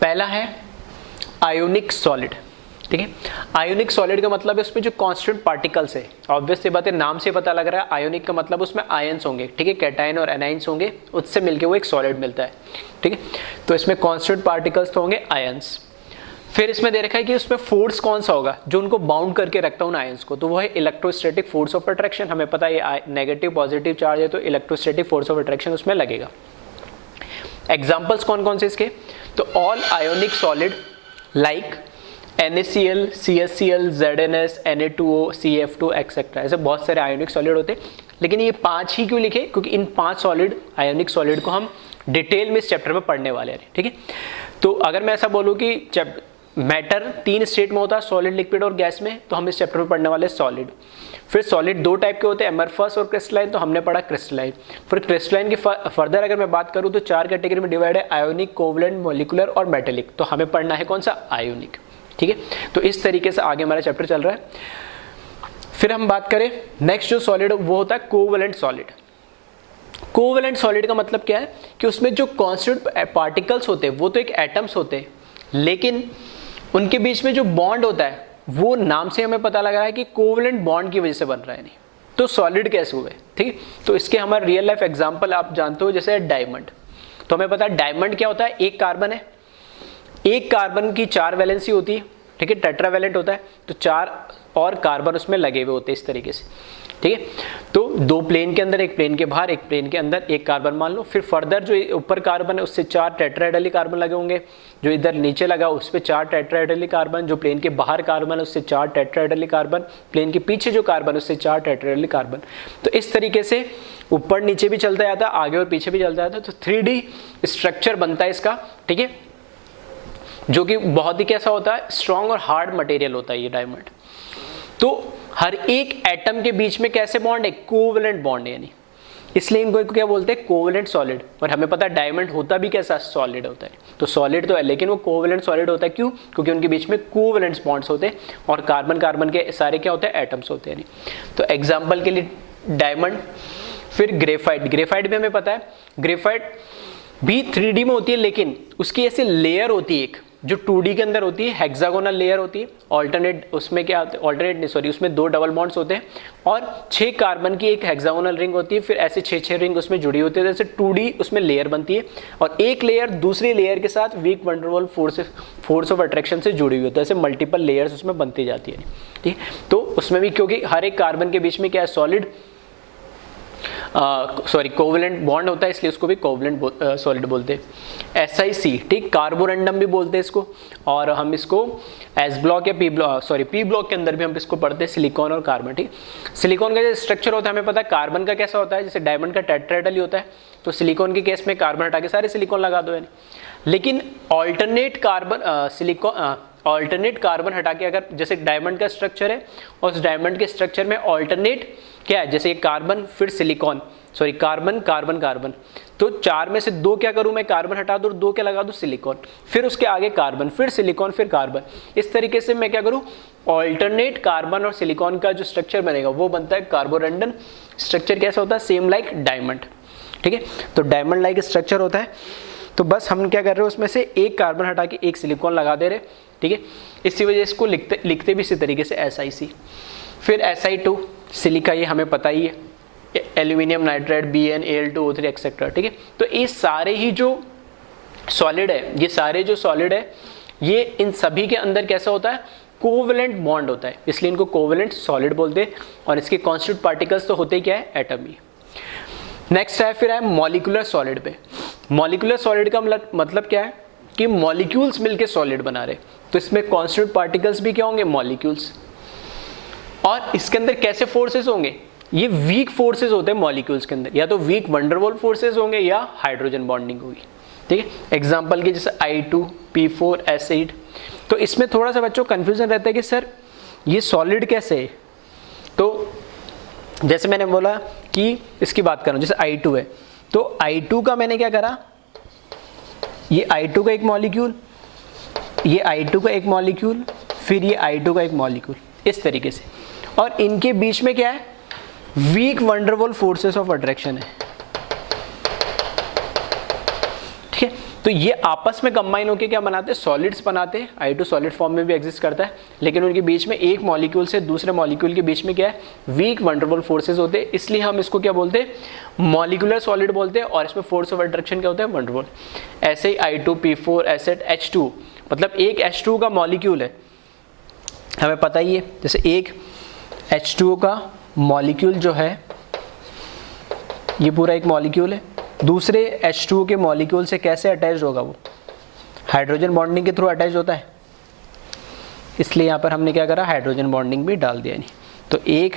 पहला है आयोनिक सॉलिड। ठीक है, आयोनिक सॉलिड का मतलब है उसमें जो कांस्टेंट पार्टिकल्स है, ऑब्वियस सी बात है, नाम से पता लग रहा है आयोनिक का मतलब उसमें आयंस होंगे। ठीक है, कैटायन और एनाइंस होंगे, उससे मिलके वो एक सॉलिड मिलता है। ठीक है, तो इसमें कांस्टेंट पार्टिकल्स तो होंगे आयंस। फिर इसमें दे रखा है कि उसमें फोर्स कौन सा होगा जो उनको बाउंड करके रखता है उन आयंस को, तो वो है इलेक्ट्रोस्टैटिक फोर्स ऑफ अट्रैक्शन। हमें पता है ये नेगेटिव पॉजिटिव चार्ज है तो इलेक्ट्रोस्टैटिक फोर्स ऑफ अट्रैक्शन उसमें लगेगा। एग्जाम्पल्स कौन कौन से इसके, तो all ionic solid like NaCl, CaCl, ZnS, Na2O, CF2 etcetera, ऐसे बहुत सारे आयोनिक सॉलिड होते हैं। लेकिन ये 5 ही क्यों लिखे, क्योंकि इन 5 सॉलिड आयोनिक सॉलिड को हम डिटेल में इस चैप्टर में पढ़ने वाले हैं, ठीक है। तो अगर मैं ऐसा बोलूँ कि मैटर 3 स्टेट में होता है, सॉलिड, लिक्विड और गैस में, तो हम इस चैप्टर में पढ़ने वाले सॉलिड। फिर सॉलिड 2 टाइप के होते हैं, एमरफस और क्रिस्टलाइन, तो हमने पढ़ा क्रिस्टलाइन। फिर क्रिस्टलाइन की फर्दर अगर मैं बात करूँ तो 4 कैटेगरी में डिवाइड है, आयोनिक, कोवलेंट, मॉलिक्यूलर और मेटेलिक। तो हमें पढ़ना है कौन सा, आयोनिक, ठीक है। तो इस तरीके से आगे हमारा चैप्टर चल रहा है। फिर हम बात करें नेक्स्ट जो सॉलिड वो होता है कोवलेंट सॉलिड। कोवलेंट सॉलिड का मतलब क्या है कि उसमें जो कॉन्स्टिट्यूएंट पार्टिकल्स होते हैं वो तो एक एटम्स होते हैं, लेकिन उनके बीच में जो बॉन्ड होता है वो नाम से हमें पता लग रहा है कि कोवलेंट बॉन्ड की वजह से बन रहा है। नहीं तो सॉलिड कैसे हुए, ठीक है। तो इसके हमारे रियल लाइफ एग्जांपल आप जानते हो, जैसे डायमंड। तो हमें पता है डायमंड क्या होता है, एक कार्बन है, एक कार्बन की 4 वैलेंसी होती है, ठीक है, टेट्रावैलेंट होता है, तो 4 और कार्बन उसमें लगे हुए होते हैं इस तरीके से, ठीक है। तो 2 प्लेन के अंदर, एक प्लेन के बाहर, एक प्लेन के अंदर एक कार्बन मान लो। फिर फर्दर जो ऊपर कार्बन है उससे 4 टेट्राहेड्रली कार्बन लगे होंगे, जो इधर नीचे लगा उस पर 4 टेट्राहेड्रली कार्बन, जो प्लेन के बाहर कार्बन है उससे 4 टेट्राहेड्रली कार्बन, प्लेन के पीछे जो कार्बन उससे 4 टेट्राहेड्रली कार्बन। तो इस तरीके से ऊपर नीचे भी चलता जाता है, आगे और पीछे भी चलता जाता है, तो 3D स्ट्रक्चर बनता है इसका, ठीक है, जो कि बहुत ही कैसा होता है, स्ट्रॉन्ग और हार्ड मटेरियल होता है ये डायमंड। तो हर एक एटम के बीच में कैसे बॉन्ड है, कोवलेंट बॉन्ड है, यानी इसलिए इनको क्या बोलते हैं, कोवलेंट सॉलिड। और हमें पता है डायमंड होता भी कैसा, सॉलिड होता है। तो सॉलिड तो है लेकिन वो कोवलेंट सॉलिड होता है, क्यों, क्योंकि उनके बीच में कोवलेंट बॉन्ड्स होते हैं और कार्बन कार्बन के सारे क्या होते हैं, एटम्स होते हैं। तो एग्जाम्पल के लिए डायमंड। फिर ग्रेफाइट, ग्रेफाइट भी हमें पता है, ग्रेफाइट भी 3D में होती है, लेकिन उसकी ऐसी लेयर होती है एक जो 2D के अंदर होती है, हेक्सागोनल लेयर होती है। ऑल्टरनेट उसमें क्या होता है, ऑल्टरनेट नहीं सॉरी, उसमें 2 डबल बॉन्ड्स होते हैं और 6 कार्बन की एक हेक्सागोनल रिंग होती है। फिर ऐसे 6 रिंग उसमें जुड़ी होती है, जैसे 2D उसमें लेयर बनती है और एक लेयर दूसरी लेयर के साथ weak van der Waal force of attraction से जुड़ी हुई होती है, ऐसे मल्टीपल लेयर्स उसमें बनती जाती है, ठीक। तो उसमें भी क्योंकि हर एक कार्बन के बीच में क्या है, सॉलिड कोवलेंट बॉन्ड होता है, इसलिए उसको भी कोवलेंट सॉलिड बोलते हैं। SiC, ठीक, कार्बोरेंडम भी बोलते हैं इसको, और हम इसको S ब्लॉक या P ब्लॉक के अंदर भी हम इसको पढ़ते हैं, सिलिकॉन और कार्बन, ठीक। सिलिकॉन का जो स्ट्रक्चर होता है हमें पता है, कार्बन का कैसा होता है, जैसे डायमंड का टेट्राहेड्रल होता है, तो सिलिकॉन के केस में कार्बन हटा के सारे सिलिकॉन लगा दो, यानी। लेकिन ऑल्टरनेट कार्बन हटा के, अगर जैसे डायमंड का स्ट्रक्चर है और उस डायमंड के स्ट्रक्चर में ऑल्टरनेट क्या है, जैसे कार्बन फिर silicon, sorry carbon carbon carbon, तो 4 में से 2 क्या करूं मैं, कार्बन हटा दूं, 2 क्या लगा दूं, सिलिकॉन, फिर उसके आगे कार्बन, फिर सिलिकॉन, फिर कार्बन। इस तरीके से मैं क्या करूं, ऑल्टरनेट कार्बन और सिलिकॉन का जो स्ट्रक्चर बनेगा वो बनता है कार्बोरेंडम स्ट्रक्चर। कैसा होता है, सेम लाइक डायमंड, ठीक है। तो डायमंड लाइक स्ट्रक्चर होता है। तो बस हम क्या कर रहे हैं, उसमें से एक कार्बन हटा के एक सिलिकॉन लगा दे रहे, ठीक है। इसी वजह से इसको लिखते भी इसी तरीके से SiC। फिर Si2 सिलिका, ये हमें पता ही है, एल्यूमिनियम नाइट्राइड, BnAl2O3 एक्सेट्रा, ठीक है। तो ये सारे ही जो सॉलिड है, ये सारे जो सॉलिड है, ये इन सभी के अंदर कैसा होता है, कोवलेंट बॉन्ड होता है, इसलिए इनको कोवलेंट सॉलिड बोलते हैं। और इसके कॉन्स्टिट्यूएंट पार्टिकल्स तो होते ही क्या है, एटम ही। नेक्स्ट है फिर है मॉलिक्यूलर सॉलिड पे। मॉलिक्यूलर सॉलिड का मतलब क्या है कि मॉलिक्यूल्स मिलके सॉलिड बना रहे, तो इसमें कॉन्स्टिट्यूएंट पार्टिकल्स भी क्या होंगे, मॉलिक्यूल्स। और इसके अंदर कैसे फोर्सेस होंगे, ये वीक फोर्सेस होते हैं मॉलिक्यूल्स के अंदर, या तो वीक वंडरवॉल फोर्सेस होंगे या हाइड्रोजन बॉन्डिंग होगी, ठीक है। एग्जांपल के जैसे I2P4 एसिड। तो इसमें थोड़ा सा बच्चों कंफ्यूजन रहता है कि सर ये सॉलिड कैसे है। तो जैसे मैंने बोला कि इसकी बात करूं, जैसे I2 है, तो I2 का मैंने क्या करा, ये I2 का एक मॉलिक्यूल, ये I2 का एक मॉलिक्यूल, फिर ये I2 का एक मॉलिक्यूल, इस तरीके से। और इनके बीच में क्या है, weak van der Waal forces of attraction है, ठीक है। तो ये आपस में कंबाइन होकर क्या बनाते हैं, सॉलिड्स बनाते हैं। I2 सॉलिड फॉर्म में भी एग्जिस्ट करता है, लेकिन उनके बीच में एक मॉलिक्यूल से दूसरे मॉलिक्यूल के बीच में क्या है, वीक वंडरवॉल फोर्सेस होते हैं, इसलिए हम इसको क्या बोलते हैं, मॉलिक्यूलर सॉलिड बोलते हैं। और इसमें फोर्स ऑफ अट्रैक्शन क्या होता है, वंडरवॉल। ऐसे ही I2P4 एसिड H2, मतलब एक H2O का मॉलिक्यूल है, हमें पता ही है, जैसे एक H2O का मॉलिक्यूल जो है ये पूरा एक मॉलिक्यूल है, दूसरे H2O के मॉलिक्यूल से कैसे अटैच होगा, वो हाइड्रोजन बॉन्डिंग के थ्रू अटैच होता है, इसलिए यहाँ पर हमने क्या करा, हाइड्रोजन बॉन्डिंग भी डाल दिया। नहीं तो एक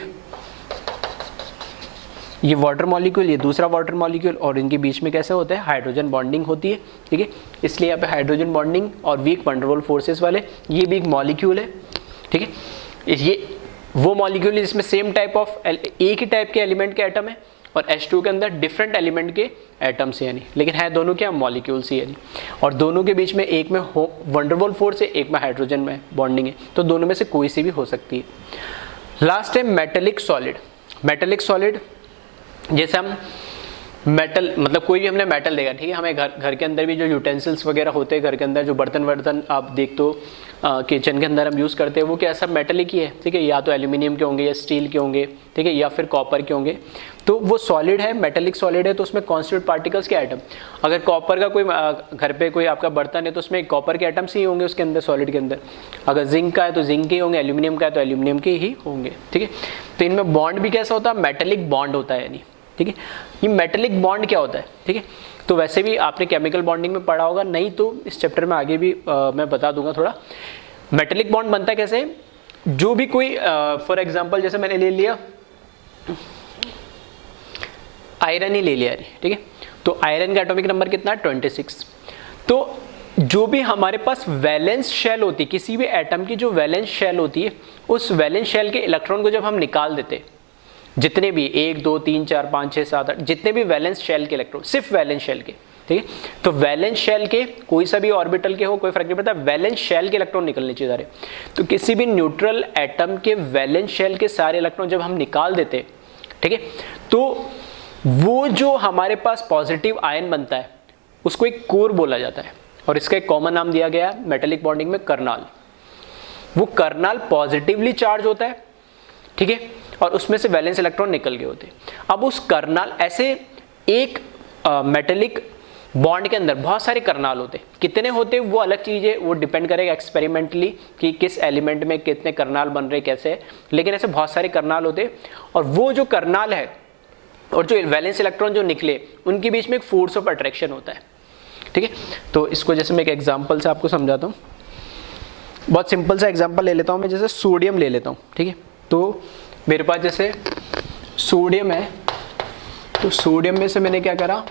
ये वाटर मॉलिक्यूल, ये दूसरा वाटर मॉलिक्यूल, और इनके बीच में कैसे होता है, हाइड्रोजन बॉन्डिंग होती है, ठीक है। इसलिए यहाँ पे हाइड्रोजन बॉन्डिंग और वीक वंडरवॉल फोर्सेस वाले, ये भी एक मॉलिक्यूल है, ठीक है। ये वो मॉलिक्यूल है जिसमें सेम टाइप ऑफ एक ही टाइप के एलिमेंट के एटम है, और H2 के अंदर डिफरेंट एलिमेंट के एटम्स है, यानी लेकिन है दोनों क्या, मॉलिक्यूल्स ही है, और दोनों के बीच में एक में वंडरवॉल फोर्स है, एक में हाइड्रोजन में बॉन्डिंग है, तो दोनों में से कोई सी भी हो सकती है। लास्ट है मेटेलिक सॉलिड। मेटेलिक सॉलिड जैसे हम मेटल, मतलब कोई भी हमने मेटल देगा, ठीक है, हमें घर के अंदर भी जो यूटेंसिल्स वगैरह होते हैं, घर के अंदर जो बर्तन आप देखते हो किचन के अंदर हम यूज़ करते हैं, वो क्या सब मेटलिक ही है, ठीक है, या तो एल्यूमिनियम के होंगे या स्टील के होंगे, ठीक है, या फिर कॉपर के होंगे, तो वो सॉलिड है, मेटेलिक सॉलिड है, तो उसमें कॉन्स्टिट्यूट पार्टिकल्स के आइटम, अगर कॉपर का कोई घर पे कोई आपका बर्तन है तो उसमें कॉपर के आइटम्स ही होंगे उसके अंदर, सॉलिड के अंदर, अगर जिंक का है तो जिंक के ही होंगे, एल्यूमिनियम का है तो एल्यूमिनियम के ही होंगे, ठीक है। तो इनमें बॉन्ड भी कैसा होता है, मेटेलिक बॉन्ड होता है, यानी ठीक है। ये मेटेलिक बॉन्ड क्या होता है, ठीक है, तो वैसे भी आपने केमिकल बॉन्डिंग में पढ़ा होगा, नहीं तो इस चैप्टर में आगे भी मैं बता दूंगा थोड़ा। मेटेलिक बॉन्ड बनता है कैसे, जो भी कोई फॉर एग्जांपल जैसे मैंने ले लिया आयरन ही ले लिया, ठीक है, तो आयरन का एटॉमिक नंबर कितना है, 26। तो जो भी हमारे पास वैलेंस शेल होती है, किसी भी एटम की जो वैलेंस शेल होती है, उस वैलेंस शेल के इलेक्ट्रॉन को जब हम निकाल देते, जितने भी 1 2 3 4 5 6 7 8 जितने भी वैलेंस शेल के इलेक्ट्रॉन, सिर्फ वैलेंस शेल के, ठीक है, तो वैलेंस शेल के कोई सा भी ऑर्बिटल के हो कोई फर्क नहीं पड़ता, वैलेंस शेल के इलेक्ट्रॉन निकलने चाहिए सारे। तो किसी भी न्यूट्रल एटम के वैलेंस शेल के सारे इलेक्ट्रॉन जब हम निकाल देते, ठीक है, तो वो जो हमारे पास पॉजिटिव आयन बनता है उसको एक कोर बोला जाता है, और इसका एक कॉमन नाम दिया गया है मेटेलिक बॉन्डिंग में, कर्नाल। वो कर्नाल पॉजिटिवली चार्ज होता है, ठीक है, और उसमें से वैलेंस इलेक्ट्रॉन निकल गए होते हैं। अब उस कर्नाल, ऐसे एक मेटेलिक बॉन्ड के अंदर बहुत सारे कर्नाल होते हैं, कितने होते हैं वो अलग चीज़ है, वो डिपेंड करेगा एक्सपेरिमेंटली कि किस एलिमेंट में कितने कर्नाल बन रहे कैसे है, लेकिन ऐसे बहुत सारे कर्नाल होते हैं, और वो जो कर्नाल है और जो वैलेंस इलेक्ट्रॉन जो निकले उनके बीच में एक फोर्स ऑफ अट्रैक्शन होता है, ठीक है। तो इसको जैसे मैं एक एग्जाम्पल से आपको समझाता हूँ, बहुत सिंपल सा एग्जाम्पल ले लेता हूँ मैं, जैसे सोडियम ले लेता हूँ, ठीक है, तो मेरे पास जैसे सोडियम है, तो सोडियम में से मैंने क्या करा,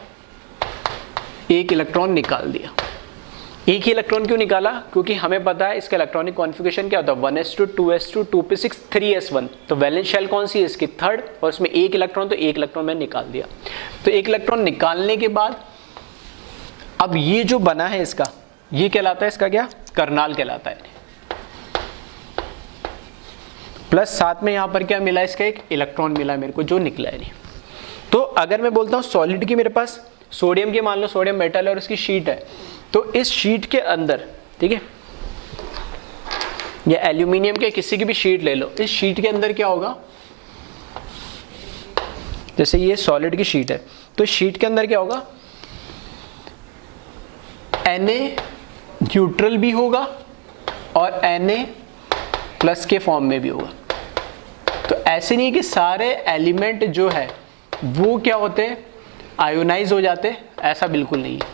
एक इलेक्ट्रॉन निकाल दिया। एक ही इलेक्ट्रॉन क्यों निकाला, क्योंकि हमें पता है इसका इलेक्ट्रॉनिक कॉन्फ़िगरेशन क्या होता है, 1s2 2s2 2p6 3s1, तो वैलेंस शेल कौन सी है इसकी, थर्ड, और इसमें एक इलेक्ट्रॉन, तो एक इलेक्ट्रॉन मैंने निकाल दिया। तो एक इलेक्ट्रॉन निकालने के बाद अब ये जो बना है इसका, ये कहलाता है, इसका क्या, कर्नाल कहलाता है, प्लस साथ में यहां पर क्या मिला, इसका एक इलेक्ट्रॉन मिला मेरे को जो निकला है। तो अगर मैं बोलता हूं सॉलिड की, मेरे पास सोडियम की, मान लो सोडियम मेटल है और इसकी शीट है, तो इस शीट के अंदर, ठीक है, या एल्यूमिनियम के किसी की भी शीट ले लो, इस शीट के अंदर क्या होगा, जैसे ये सॉलिड की शीट है, तो इस शीट के अंदर क्या होगा, Na न्यूट्रल भी होगा और Na प्लस के फॉर्म में भी होगा। तो ऐसे नहीं कि सारे एलिमेंट जो है वो क्या होते हैं, आयोनाइज हो जाते, ऐसा बिल्कुल नहीं है,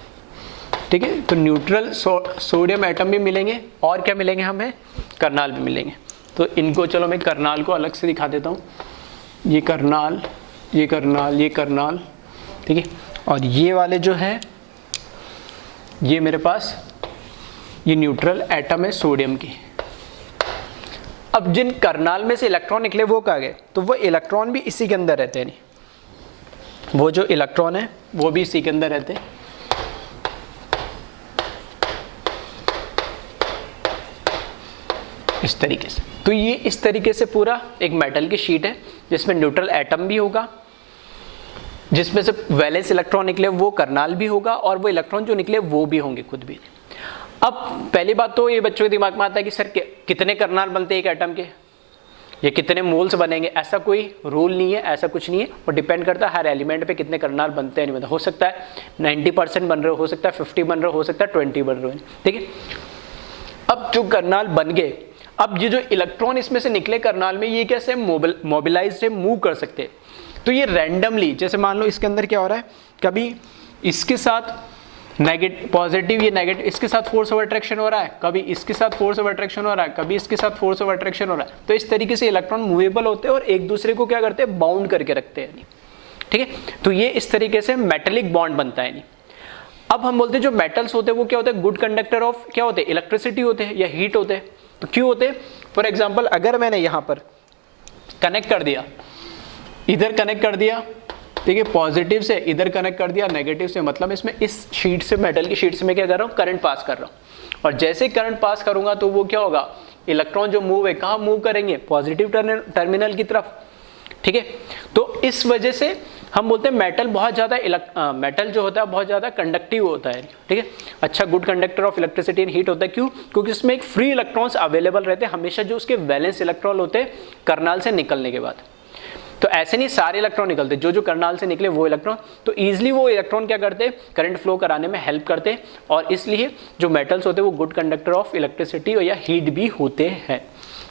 ठीक है। तो न्यूट्रल सोडियम एटम भी मिलेंगे, और क्या मिलेंगे हमें, कर्नाल भी मिलेंगे। तो इनको चलो मैं कर्नाल को अलग से दिखा देता हूँ, ये कर्नाल, ये कर्नाल, ये कर्नाल, ठीक है, और ये वाले जो है ये मेरे पास ये न्यूट्रल एटम है सोडियम की। अब जिन कर्नाल में से इलेक्ट्रॉन निकले वो कहाँ गए, तो वो इलेक्ट्रॉन भी इसी के अंदर रहते हैं, नहीं वो जो इलेक्ट्रॉन है वो भी इसी के अंदर रहते हैं। इस तरीके से, तो ये इस तरीके से पूरा एक मेटल की शीट है जिसमें न्यूट्रल एटम भी होगा, जिसमें से वैलेंस इलेक्ट्रॉन निकले वो कर्नाल भी होगा, और वो इलेक्ट्रॉन जो निकले वो भी होंगे खुद भी। अब पहली बात तो ये बच्चों के दिमाग में आता है कि सर कितने कर्नाल बनते हैं एक एटम के, ये कितने मोल्स बनेंगे, ऐसा कोई रूल नहीं है, ऐसा कुछ नहीं है, और डिपेंड करता है हर एलिमेंट पे कितने कर्नाल बनते हैं नहीं बनते। हो सकता है 90% बन रहे हो सकता है 50 बन रहे हो सकता है 20 बन रहे हो, ठीक है। अब जो करनाल बन गए, अब ये जो इलेक्ट्रॉन इसमें से निकले करनाल में, ये कैसे मोबिलाइज्ड है, मूव कर सकते हैं। तो ये रैंडमली, जैसे मान लो इसके अंदर क्या हो रहा है, कभी इसके साथ नेगेटिव पॉजिटिव, ये नेगेटिव, इसके साथ फोर्स ऑफ अट्रैक्शन हो रहा है, कभी इसके साथ फोर्स ऑफ अट्रैक्शन हो रहा है, कभी इसके साथ फोर्स ऑफ अट्रैक्शन हो रहा है। तो इस तरीके से इलेक्ट्रॉन मूवेबल होते हैं और एक दूसरे को क्या करते हैं, बाउंड करके रखते हैं। ठीक है, तो ये इस तरीके से मेटेलिक बॉन्ड बनता है। अब हम बोलते हैं जो मेटल्स होते हैं वो क्या होते हैं, गुड कंडक्टर ऑफ क्या होते हैं, इलेक्ट्रिसिटी होते हैं या हीट होते हैं। तो क्यों होते हैं, फॉर एग्जाम्पल अगर मैंने यहाँ पर कनेक्ट कर दिया, इधर कनेक्ट कर दिया, ठीक है, पॉजिटिव से, इधर कनेक्ट कर दिया नेगेटिव से, मतलब इसमें इस शीट से, मेटल की शीट से मैं क्या कर रहा हूँ, करंट पास कर रहा हूँ। और जैसे करंट पास करूंगा तो वो क्या होगा, इलेक्ट्रॉन जो मूव है कहाँ मूव करेंगे, पॉजिटिव टर्मिनल की तरफ। ठीक है, तो इस वजह से हम बोलते हैं मेटल बहुत ज़्यादा मेटल जो होता है बहुत ज़्यादा कंडक्टिव होता है। ठीक है, अच्छा good conductor of electricity and heat होता है। क्यों, क्योंकि इसमें एक फ्री इलेक्ट्रॉन्स अवेलेबल रहते हैं हमेशा, जो उसके वैलेंस इलेक्ट्रॉन होते हैं करनाल से निकलने के बाद। तो ऐसे नहीं सारे इलेक्ट्रॉन निकलते, जो जो करनाल से निकले वो इलेक्ट्रॉन, तो ईजिली वो इलेक्ट्रॉन क्या करते हैं, करंट फ्लो कराने में हेल्प करते हैं। और इसलिए जो मेटल्स होते हैं वो गुड कंडक्टर ऑफ इलेक्ट्रिसिटी या हीट भी होते हैं।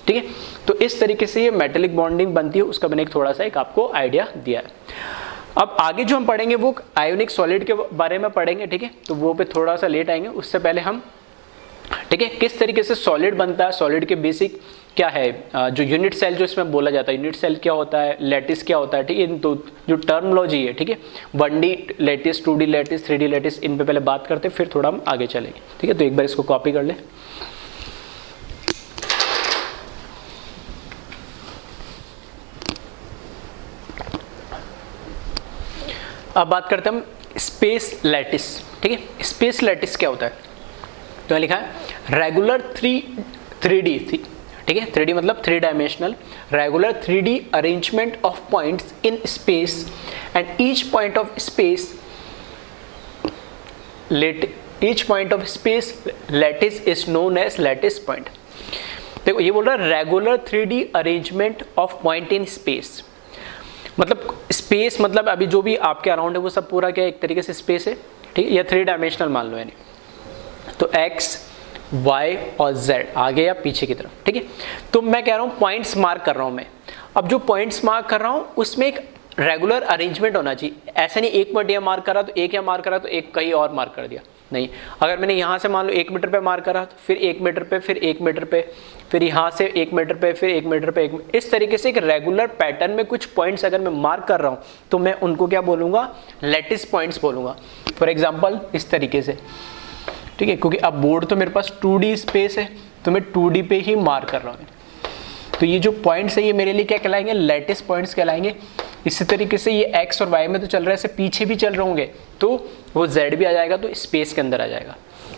ठीक है, तो इस तरीके से ये मेटेलिक बॉन्डिंग बनती है, उसका मैंने थोड़ा सा एक आपको आइडिया दिया है। अब आगे जो हम पढ़ेंगे वो आयोनिक सॉलिड के बारे में पढ़ेंगे। ठीक है, तो वो पे थोड़ा सा लेट आएंगे, उससे पहले हम, ठीक है, किस तरीके से सॉलिड बनता है, सॉलिड के बेसिक क्या है, जो यूनिट सेल जो इसमें बोला जाता है, यूनिट सेल क्या होता है, लैटिस क्या होता है। ठीक है, तो जो टर्मोलॉजी है, ठीक है, 1D lattice, 2D lattice, 3D lattice, इन पे पहले बात करते हैं, फिर थोड़ा हम आगे चलेंगे। ठीक है, तो एक बार इसको कॉपी कर ले। अब बात करते हैं हम स्पेस लैटिस। ठीक है, स्पेस लैटिस क्या होता है, तो लिखा है रेगुलर 3D, ठीक है, 3D मतलब 3 dimensional, regular 3D arrangement of points in space and each point of space lattice is known as lattice point. देखो ये बोल रहा है regular 3D arrangement of point in space, मतलब स्पेस मतलब अभी जो भी आपके अराउंड है वो सब पूरा क्या एक तरीके से स्पेस है। ठीक है, या 3 डायमेंशनल मान लो, यानी तो x, y और z आगे या पीछे की तरफ। ठीक है, तो मैं कह रहा हूँ पॉइंट्स मार्क कर रहा हूँ मैं। अब जो पॉइंट्स मार्क कर रहा हूँ उसमें एक रेगुलर अरेंजमेंट होना चाहिए। ऐसा नहीं एक पॉइंट यहाँ मार्क करा तो एक यहाँ मार्क करा तो एक कहीं और मार्क कर दिया, नहीं। अगर मैंने यहाँ से मान लो 1 मीटर पे मार्क करा तो फिर 1 मीटर पे, फिर 1 मीटर पे, फिर यहाँ से 1 मीटर पे, फिर 1 मीटर पे, इस तरीके से एक रेगुलर पैटर्न में कुछ पॉइंट्स अगर मैं मार्क कर रहा हूँ तो मैं उनको क्या बोलूँगा, लैटिस पॉइंट्स बोलूँगा। फॉर एग्जाम्पल इस तरीके से, ठीक है, क्योंकि अब बोर्ड तो मेरे पास 2D स्पेस है तो मैं 2D पे ही मार्क कर रहा हूँ। तो ये जो पॉइंट्स है ये मेरे लिए क्या कहलाएंगे, लैटिस पॉइंट्स कहलाएंगे। इसी तरीके से ये x और y में तो चल रहा है, ऐसे पीछे भी चल रहे होंगे तो वो z भी आ जाएगा, तो स्पेस के अंदर आ जाएगा।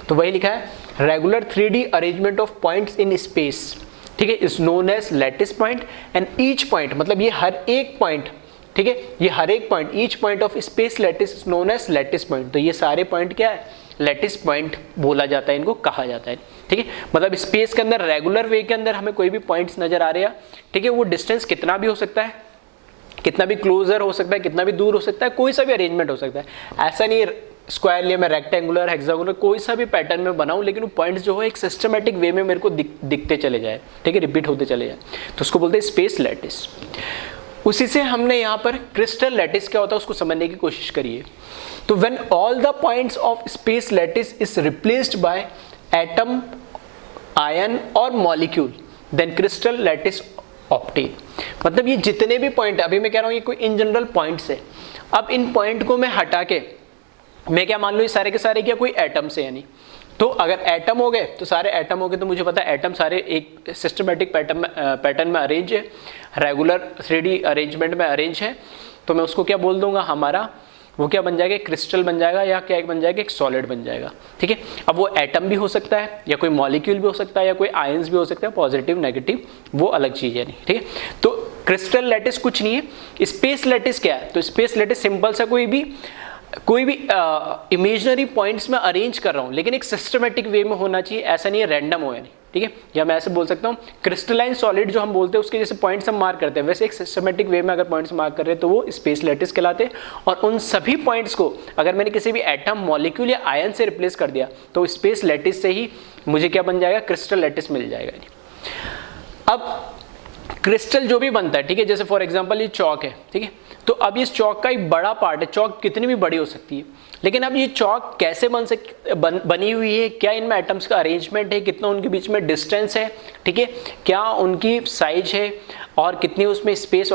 तो वही लिखा है regular 3D arrangement of points in space, ठीक है, is known as lattice point and each point मतलब ये हर एक पॉइंट, ठीक है, ये हर एक point, each point of space lattice is known as lattice point. तो ये सारे पॉइंट क्या है, लैटिस पॉइंट बोला जाता है, इनको कहा जाता है। ठीक है, मतलब स्पेस के अंदर रेगुलर वे के अंदर हमें कोई भी पॉइंट्स नजर आ रहे हैं, ठीक है, वो डिस्टेंस कितना भी हो सकता है, कितना भी क्लोजर हो सकता है, कितना भी दूर हो सकता है, कोई सा भी अरेंजमेंट हो सकता है। ऐसा नहीं स्क्वायर लिया मैं, रेक्टेंगुलर, हेक्सागोनल, कोई सा भी पैटर्न में बनाऊं, लेकिन वो पॉइंट्स जो है एक सिस्टमेटिक वे में मेरे को दिखते चले जाए, ठीक है, रिपीट होते चले जाए, तो उसको बोलते हैं स्पेस लैटिस। उसी से हमने यहाँ पर क्रिस्टल लैटिस क्या होता है उसको समझने की कोशिश करिए। तो when all the points of space lattice is replaced by atom, ion और molecule, then crystal lattice obtain. मतलब ये जितने भी पॉइंट, अभी मैं कह रहा हूँ ये कोई इन जनरल पॉइंट्स है, अब इन पॉइंट को मैं हटा के मैं क्या मान लो ये सारे के सारे क्या कोई एटम्स है, यानी तो अगर एटम हो गए तो सारे एटम हो गए, तो मुझे पता है एटम सारे एक सिस्टमेटिक पैटर्न में अरेंज है, रेगुलर 3D अरेंजमेंट में अरेंज है, तो मैं उसको क्या बोल दूंगा, हमारा वो क्या बन जाएगा, क्रिस्टल बन जाएगा, या क्या बन जाएगा, एक सॉलिड बन जाएगा। ठीक है, अब वो एटम भी हो सकता है, या कोई मॉलिक्यूल भी हो सकता है, या कोई आयंस भी हो सकता है, पॉजिटिव नेगेटिव, वो अलग चीज है। नहीं, ठीक है, तो क्रिस्टल लैटिस कुछ नहीं है। स्पेस लैटिस क्या है, तो स्पेस लैटिस सिंपल सा कोई भी इमेजिनरी पॉइंट्स में अरेंज कर रहा हूँ, लेकिन एक सिस्टमेटिक वे में होना चाहिए, ऐसा नहीं है रैंडम हो, यानी ठीक है, या मैं ऐसे बोल सकता हूँ क्रिस्टलाइन सॉलिड जो हम बोलते हैं उसके जैसे पॉइंट्स हम मार्क करते हैं, वैसे एक सिस्टमेटिक वे में अगर पॉइंट्स मार्क कर रहे हैं तो वो स्पेस लैटिस कहलाते हैं। और उन सभी पॉइंट्स को अगर मैंने किसी भी एटम, मॉलिक्यूल या आयन से रिप्लेस कर दिया तो स्पेस लैटिस से ही मुझे क्या बन जाएगा, क्रिस्टल लैटिस मिल जाएगा। अब क्रिस्टल जो भी बनता है, ठीक है, जैसे फॉर एग्जांपल ये चौक है, ठीक है, तो अब इस चौक का एक बड़ा पार्ट है, चौक कितनी भी बड़ी हो सकती है, लेकिन अब ये चौक कैसे बनी हुई है, क्या इनमें एटम्स का अरेंजमेंट है, कितना उनके बीच में डिस्टेंस है, ठीक है, क्या उनकी साइज है और कितनी उसमें स्पेस,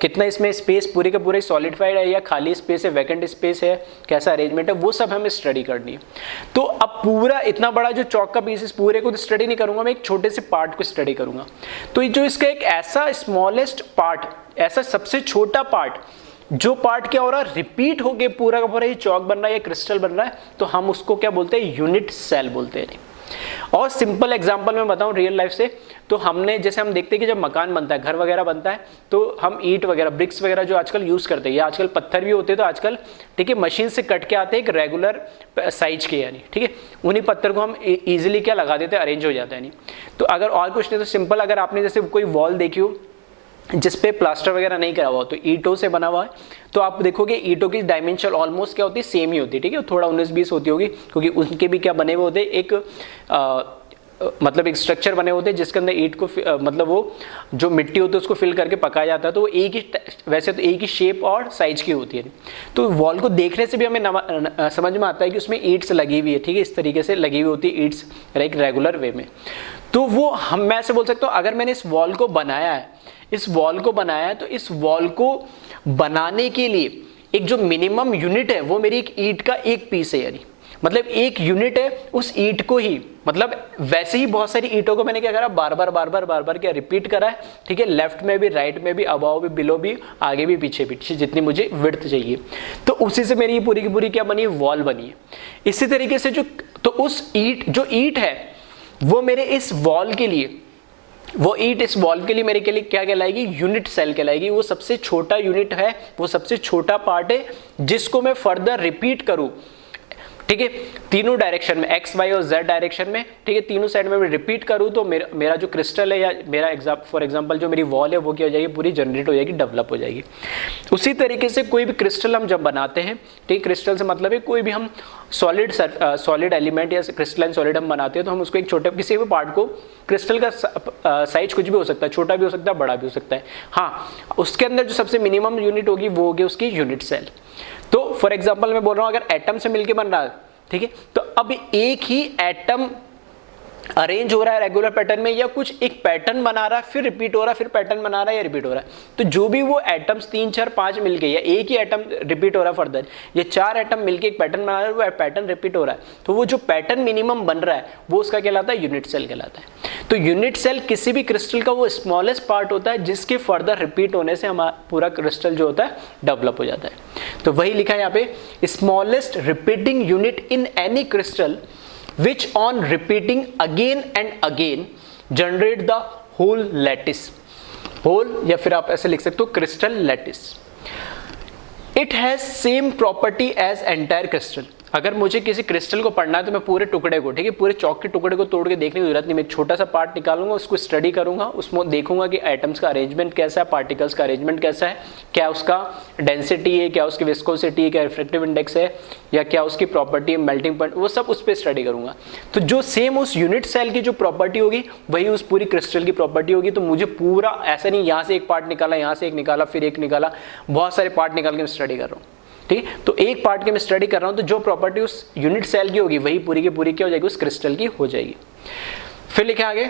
कितना इसमें स्पेस पूरे का पूरे सॉलिडिफाइड है या खाली स्पेस है, वैकेंट स्पेस है, कैसा अरेंजमेंट है, वो सब हमें स्टडी करनी है। तो अब पूरा इतना बड़ा जो चौक का पीस, पूरे को तो स्टडी नहीं करूंगा, मैं एक छोटे से पार्ट को स्टडी करूंगा। तो ये जो इसका एक ऐसा स्मॉलेस्ट पार्ट, ऐसा सबसे छोटा पार्ट, जो पार्ट क्या हो रहा है, रिपीट होके पूरा का पूरा ये चौक बन रहा है या क्रिस्टल बन रहा है, तो हम उसको क्या बोलते हैं, यूनिट सेल बोलते हैं। और सिंपल एग्जांपल मैं बताऊं रियल लाइफ से, तो हमने जैसे हम देखते हैं कि जब मकान बनता है, घर वगैरह बनता है, तो हम ईंट वगैरह, ब्रिक्स वगैरह जो आजकल यूज करते हैं, या आजकल पत्थर भी होते हैं, तो आजकल ठीक है मशीन से कट के आते हैं एक रेगुलर साइज के, यानी ठीक है, उन्हीं पत्थर को हम इजीली क्या लगा देते हैं, अरेंज हो जाता है। नहीं तो अगर और कुछ नहीं तो सिंपल, अगर आपने जैसे कोई वॉल देखी हो जिसपे प्लास्टर वगैरह नहीं करा हुआ तो ईंटों से बना हुआ है, तो आप देखोगे ईंटों की डायमेंशन ऑलमोस्ट क्या होती है, सेम ही होती है, ठीक है, थोड़ा 19-20 होती होगी, क्योंकि उनके भी क्या बने हुए होते हैं, एक मतलब एक स्ट्रक्चर बने होते हैं जिसके अंदर ईंट को मतलब वो जो मिट्टी होती है उसको फिल करके पकाया जाता है, तो वो एक ही, वैसे तो एक ही शेप और साइज की होती है। तो वॉल को देखने से भी हमें समझ में आता है कि उसमें ईंट्स लगी हुई है, ठीक है, इस तरीके से लगी हुई होती है ईंट्स एक रेगुलर वे में। तो वो मैं ऐसे बोल सकता हूँ, अगर मैंने इस वॉल को बनाया है, तो इस वॉल को बनाने के लिए एक जो मिनिमम यूनिट है वो मेरी एक ईंट का एक पीस है, यानी मतलब एक यूनिट है उस ईंट को ही, मतलब वैसे ही बहुत सारी ईंटों को मैंने क्या करा, बार बार क्या रिपीट करा है, ठीक है, लेफ्ट में भी, राइट में भी, अबाव भी, बिलो भी, आगे भी, पीछे भी, जितनी मुझे विड्थ चाहिए, तो उसी से मेरी पूरी की पूरी क्या बनी, वॉल बनी है। इसी तरीके से तो उस ईंट है वो मेरे इस वॉल के लिए, इस वॉल के लिए मेरे के लिए क्या कहलाएगी, यूनिट सेल कहलाएगी। वो सबसे छोटा यूनिट है, वो सबसे छोटा पार्ट है जिसको मैं फर्दर रिपीट करूं, ठीक है, तीनों डायरेक्शन में, एक्स, वाई और जेड डायरेक्शन में, ठीक है, तीनों साइड में मैं रिपीट करूं तो मेरा जो क्रिस्टल है या मेरा फॉर एग्जांपल जो मेरी वॉल है वो क्या हो जाएगी, पूरी जनरेट हो जाएगी, डेवलप हो जाएगी। उसी तरीके से कोई भी क्रिस्टल हम जब बनाते हैं, ठीक है, क्रिस्टल से मतलब है कोई भी हम सॉलिड एलिमेंट या क्रिस्टलाइन सॉलिड हम बनाते हैं, तो हम उसको एक छोटे किसी भी पार्ट को, क्रिस्टल का साइज कुछ भी हो सकता है, छोटा भी हो सकता है, बड़ा भी हो सकता है, हाँ, उसके अंदर जो सबसे मिनिमम यूनिट होगी वो होगी उसकी यूनिट सेल। तो फॉर एग्जांपल मैं बोल रहा हूं अगर एटम से मिलके बन रहा है, ठीक है, तो अब एक ही एटम अरेंज हो रहा है रेगुलर पैटर्न में, या कुछ एक पैटर्न बना रहा है फिर रिपीट हो रहा है, फिर पैटर्न बना रहा है या रिपीट हो रहा है, तो जो भी वो एटम्स 3, 4, 5 मिलके, या एक ही एटम रिपीट हो रहा है फर्दर, ये 4 एटम मिलके एक पैटर्न बना रहा है, वो पैटर्न रिपीट हो रहा है, तो वो जो पैटर्न मिनिमम बन रहा है वो उसका कहलाता है यूनिट सेल कहलाता है। तो यूनिट सेल किसी भी क्रिस्टल का वो स्मॉलेस्ट पार्ट होता है जिसके फर्दर रिपीट होने से हमारा पूरा क्रिस्टल जो होता है डेवलप हो जाता है। तो वही लिखा है यहाँ पे, smallest repeating unit in any crystal which on repeating again and again generate the whole lattice, whole या फिर आप ऐसे लिख सकते हो crystal lattice. It has same property as entire crystal. अगर मुझे किसी क्रिस्टल को पढ़ना है तो मैं पूरे टुकड़े को, ठीक है, पूरे चौक के टुकड़े को तोड़ के देखने की जरूरत नहीं, मैं छोटा सा पार्ट निकालूंगा, उसको स्टडी करूंगा, उसमें देखूंगा कि एटम्स का अरेंजमेंट कैसा है, पार्टिकल्स का अरेंजमेंट कैसा है, क्या उसका डेंसिटी है, क्या उसकी विस्कोसिटी है, क्या रिफ्रैक्टिव इंडेक्स है, या क्या उसकी प्रॉपर्टी है, मेल्टिंग पॉइंट, वो सब उस पर स्टडी करूंगा। तो जो सेम उस यूनिट सेल की जो प्रॉपर्टी होगी वही उस पूरी क्रिस्टल की प्रॉपर्टी होगी। तो मुझे पूरा ऐसा नहीं यहाँ से एक पार्ट निकाला, यहाँ से एक निकाला, फिर एक निकाला, बहुत सारे पार्ट निकाल के मैं स्टडी कर रहा हूँ, ठीक है, तो एक पार्ट के मैं स्टडी कर रहा हूं, तो जो प्रॉपर्टी उस यूनिट सेल की होगी वही पूरी की पूरी क्या हो जाएगी, उस क्रिस्टल की हो जाएगी। फिर लिखा आगे,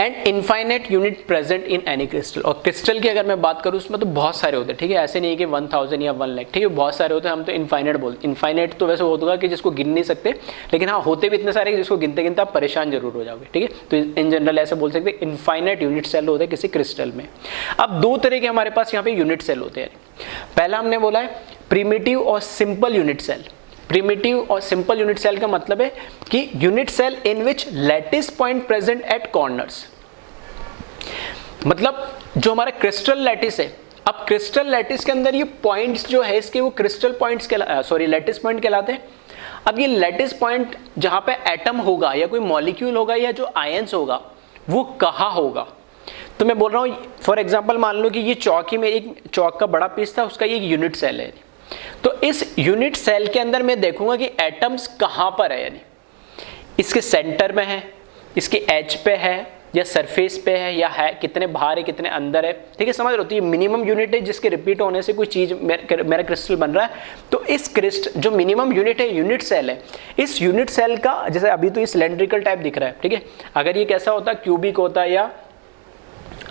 and infinite unit present in any crystal. और क्रिस्टल की अगर मैं बात करूं उसमें तो बहुत सारे होते हैं, ठीक है, ऐसे नहीं कि 1000 या 1 लाख, ठीक है, बहुत सारे होते हैं, हम तो इनफाइनाइट बोलते। इनफाइनाइट तो वैसे होगा कि जिसको गिन नहीं सकते, लेकिन हाँ होते भी इतने सारे कि जिसको गिनते गिनते आप परेशान जरूर हो जाओगे, ठीक है, तो इन जनरल ऐसे बोल सकते हैं इनफाइनाइट यूनिट सेल होते हैं किसी क्रिस्टल में। अब 2 तरह के हमारे पास यहाँ पे यूनिट सेल होते हैं। पहला हमने बोला है प्रिमिटिव और सिंपल यूनिट सेल। प्रिमिटिव और सिंपल यूनिट सेल का मतलब है कि unit cell in which lattice point present at corners, मतलब जो हमारा क्रिस्टल लैटिस है, अब क्रिस्टल लैटिस के अंदर ये पॉइंट्स जो है इसके वो क्रिस्टल पॉइंट्स लैटिस पॉइंट कहलाते हैं। अब ये लैटिस पॉइंट जहां पे एटम होगा या कोई मॉलिक्यूल होगा या जो आयंस होगा वो कहाँ होगा। तो मैं बोल रहा हूँ फॉर एग्जांपल मान लो कि ये चौक ही में एक चौक का बड़ा पीस था, उसका ये यूनिट सेल है। तो इस यूनिट सेल के अंदर मैं देखूंगा कि एटम्स कहाँ पर है, यानी इसके सेंटर में है, इसके एज पे है या सरफेस पे है या है कितने बाहर है कितने अंदर है। ठीक है, समझ रहे हो। तो ये मिनिमम यूनिट है जिसके रिपीट होने से कोई चीज मेरा क्रिस्टल बन रहा है। तो इस क्रिस्टल जो मिनिमम यूनिट है यूनिट सेल है, इस यूनिट सेल का जैसे अभी तो ये सिलेंड्रिकल टाइप दिख रहा है। ठीक है, अगर ये कैसा होता क्यूबिक होता या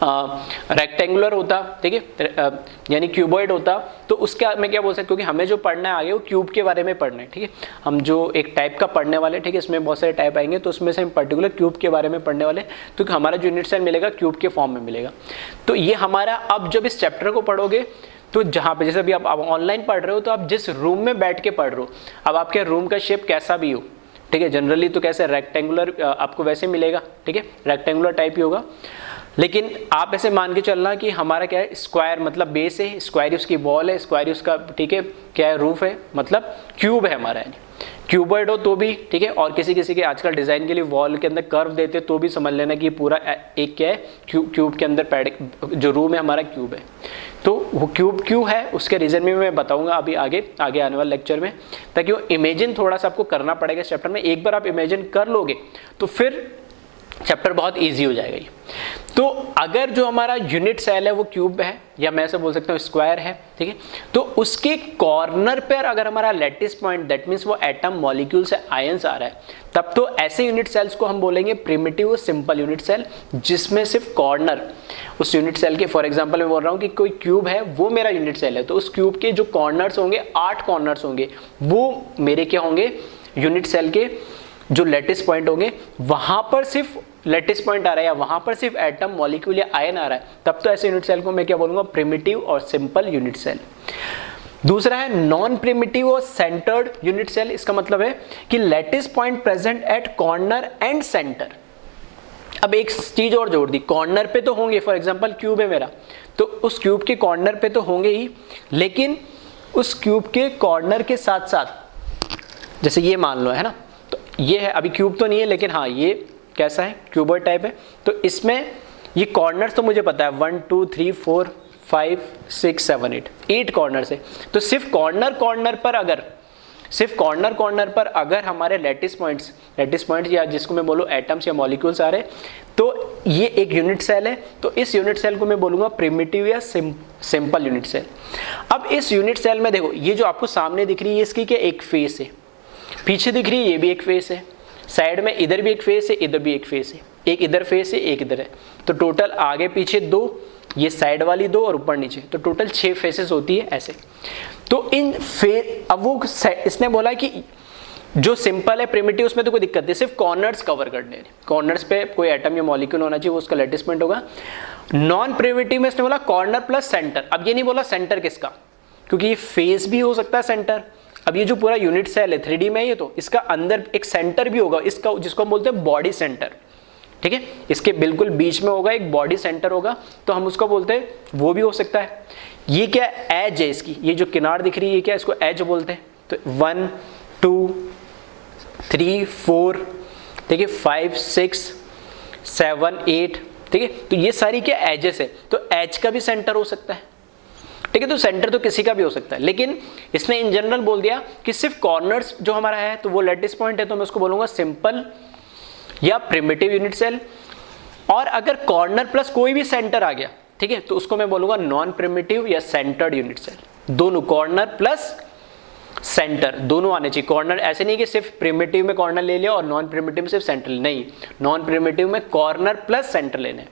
रेक्टेंगुलर होता, ठीक है, यानी क्यूबॉइड होता, तो उसका मैं क्या बोल सकता हूँ, क्योंकि हमें जो पढ़ना है आगे वो क्यूब के बारे में पढ़ना है। ठीक है, हम जो एक टाइप का पढ़ने वाले, ठीक है, इसमें बहुत सारे टाइप आएंगे, तो उसमें से हम पर्टिकुलर क्यूब के बारे में पढ़ने वाले, तो हमारा जो यूनिट सेल मिलेगा क्यूब के फॉर्म में मिलेगा। तो ये हमारा, अब जब इस चैप्टर को पढ़ोगे तो जहाँ पे जैसे अभी आप ऑनलाइन पढ़ रहे हो, तो आप जिस रूम में बैठ के पढ़ रहे हो, अब आपके रूम का शेप कैसा भी हो, ठीक है, जनरली तो कैसे रेक्टेंगुलर आपको वैसे मिलेगा। ठीक है, रेक्टेंगुलर टाइप ही होगा, लेकिन आप ऐसे मान के चलना कि हमारा क्या है, स्क्वायर मतलब बेस है, स्क्वायर उसकी वॉल है, स्क्वायर उसका, ठीक है, क्या है, रूफ है, मतलब क्यूब है हमारा, यानी क्यूबॉइड हो तो भी ठीक है। और किसी किसी के आजकल डिजाइन के लिए वॉल के अंदर कर्व देते तो भी समझ लेना कि पूरा एक क्या है, क्यूब के अंदर जो रूम है हमारा क्यूब है। तो वो क्यूब क्यों है उसके रीजन में मैं बताऊंगा अभी आगे आने वाले लेक्चर में, ताकि वो इमेजिन थोड़ा सा आपको करना पड़ेगा इस चैप्टर में। एक बार आप इमेजिन कर लोगे तो फिर चैप्टर बहुत इजी हो जाएगा ये। तो अगर जो हमारा यूनिट सेल है वो क्यूब है, या मैं ऐसे बोल सकता हूँ स्क्वायर है, ठीक है, तो उसके कॉर्नर पर अगर हमारा लैटिस पॉइंट, दैट मीन्स वो एटम मॉलिक्यूल से आयंस आ रहा है, तब तो ऐसे यूनिट सेल्स को हम बोलेंगे प्रिमिटिव सिंपल यूनिट सेल, जिसमें सिर्फ कॉर्नर उस यूनिट सेल के, फॉर एग्जांपल मैं बोल रहा हूँ कि कोई क्यूब है वो मेरा यूनिट सेल है, तो उस क्यूब के जो कॉर्नर्स होंगे 8 कॉर्नर्स होंगे, वो मेरे क्या होंगे, यूनिट सेल के जो लैटिस पॉइंट होंगे, वहां पर सिर्फ लैटिस पॉइंट आ रहा है या वहां पर सिर्फ एटम मॉलिक्यूल या आयन आ रहा है, तब तो ऐसे यूनिट सेल को मैं क्या बोलूंगा, प्रिमिटिव और सिंपल यूनिट सेल। दूसरा है नॉन प्रिमिटिव और सेंटर्ड यूनिट सेल। इसका मतलब है कि lattice point present at corner and centre. अब एक चीज और जोड़ दी, कॉर्नर पे तो होंगे, फॉर एग्जांपल क्यूब है मेरा, तो उस क्यूब के कॉर्नर पे तो होंगे ही, लेकिन उस क्यूब के कॉर्नर के साथ साथ जैसे ये मान लो है ना, तो ये है, अभी क्यूब तो नहीं है लेकिन हाँ ये कैसा है, क्यूबॉइड टाइप है। तो इसमें ये कॉर्नर्स तो मुझे पता है 1 2 3 4 5 6 7 8 कॉर्नर्स है। तो सिर्फ कॉर्नर पर अगर हमारे लैटिस पॉइंट्स या जिसको मैं बोलूँ एटम्स या मॉलिक्यूल्स आ रहे, तो ये एक यूनिट सेल है। तो इस यूनिट सेल को मैं बोलूँगा प्रिमिटिव या सिंपल यूनिट सेल। अब इस यूनिट सेल में देखो, ये जो आपको सामने दिख रही है इसकी क्या एक फेस है, पीछे दिख रही है ये भी एक फेस है, साइड में इधर भी एक फेस है, इधर भी एक फेस है, एक इधर फेस है एक इधर है, तो टोटल आगे पीछे 2, ये साइड वाली 2 और ऊपर नीचे, तो टोटल 6 फेसेस होती है ऐसे। तो इन अब वो इसने बोला कि जो सिंपल है प्रिमिटिव उसमें तो कोई दिक्कत नहीं, सिर्फ कॉर्नर्स कवर करने हैं, कॉर्नर्स पे कोई एटम या मॉलिक्यूल होना चाहिए, वो उसका लैटिस पॉइंट होगा। नॉन प्रिमिटिव में इसने बोला कॉर्नर प्लस सेंटर। अब ये नहीं बोला सेंटर किसका, क्योंकि ये फेस भी हो सकता है सेंटर। अब ये जो पूरा यूनिट सेल है 3D में, ये तो इसका अंदर एक सेंटर भी होगा, इसका जिसको हम बोलते हैं बॉडी सेंटर, ठीक है, इसके बिल्कुल बीच में होगा एक बॉडी सेंटर होगा, तो हम उसको बोलते हैं, वो भी हो सकता है। ये क्या एज है इसकी, ये जो किनार दिख रही है क्या, इसको एज बोलते हैं। तो 1 2 3 4, ठीक है, 5 6 7 8, ठीक है, तो ये सारी क्या एजेस है, तो एज का भी सेंटर हो सकता है, ठीक है। तो सेंटर तो किसी का भी हो सकता है, लेकिन इसने इन जनरल बोल दिया कि सिर्फ कॉर्नर्स जो हमारा है तो वो लैटिस पॉइंट है, तो मैं उसको बोलूंगा सिंपल या प्रिमिटिव यूनिट सेल। और अगर कॉर्नर प्लस कोई भी सेंटर आ गया, ठीक है, तो उसको मैं बोलूंगा नॉन प्रिमिटिव या सेंटर्ड यूनिट सेल। दोनों कॉर्नर प्लस सेंटर दोनों आने चाहिए। कॉर्नर ऐसे नहीं कि सिर्फ प्रिमिटिव में कॉर्नर ले लिया और नॉन प्रिमिटिव में सिर्फ सेंटर, नहीं, नॉन प्रिमिटिव में कॉर्नर प्लस सेंटर लेने।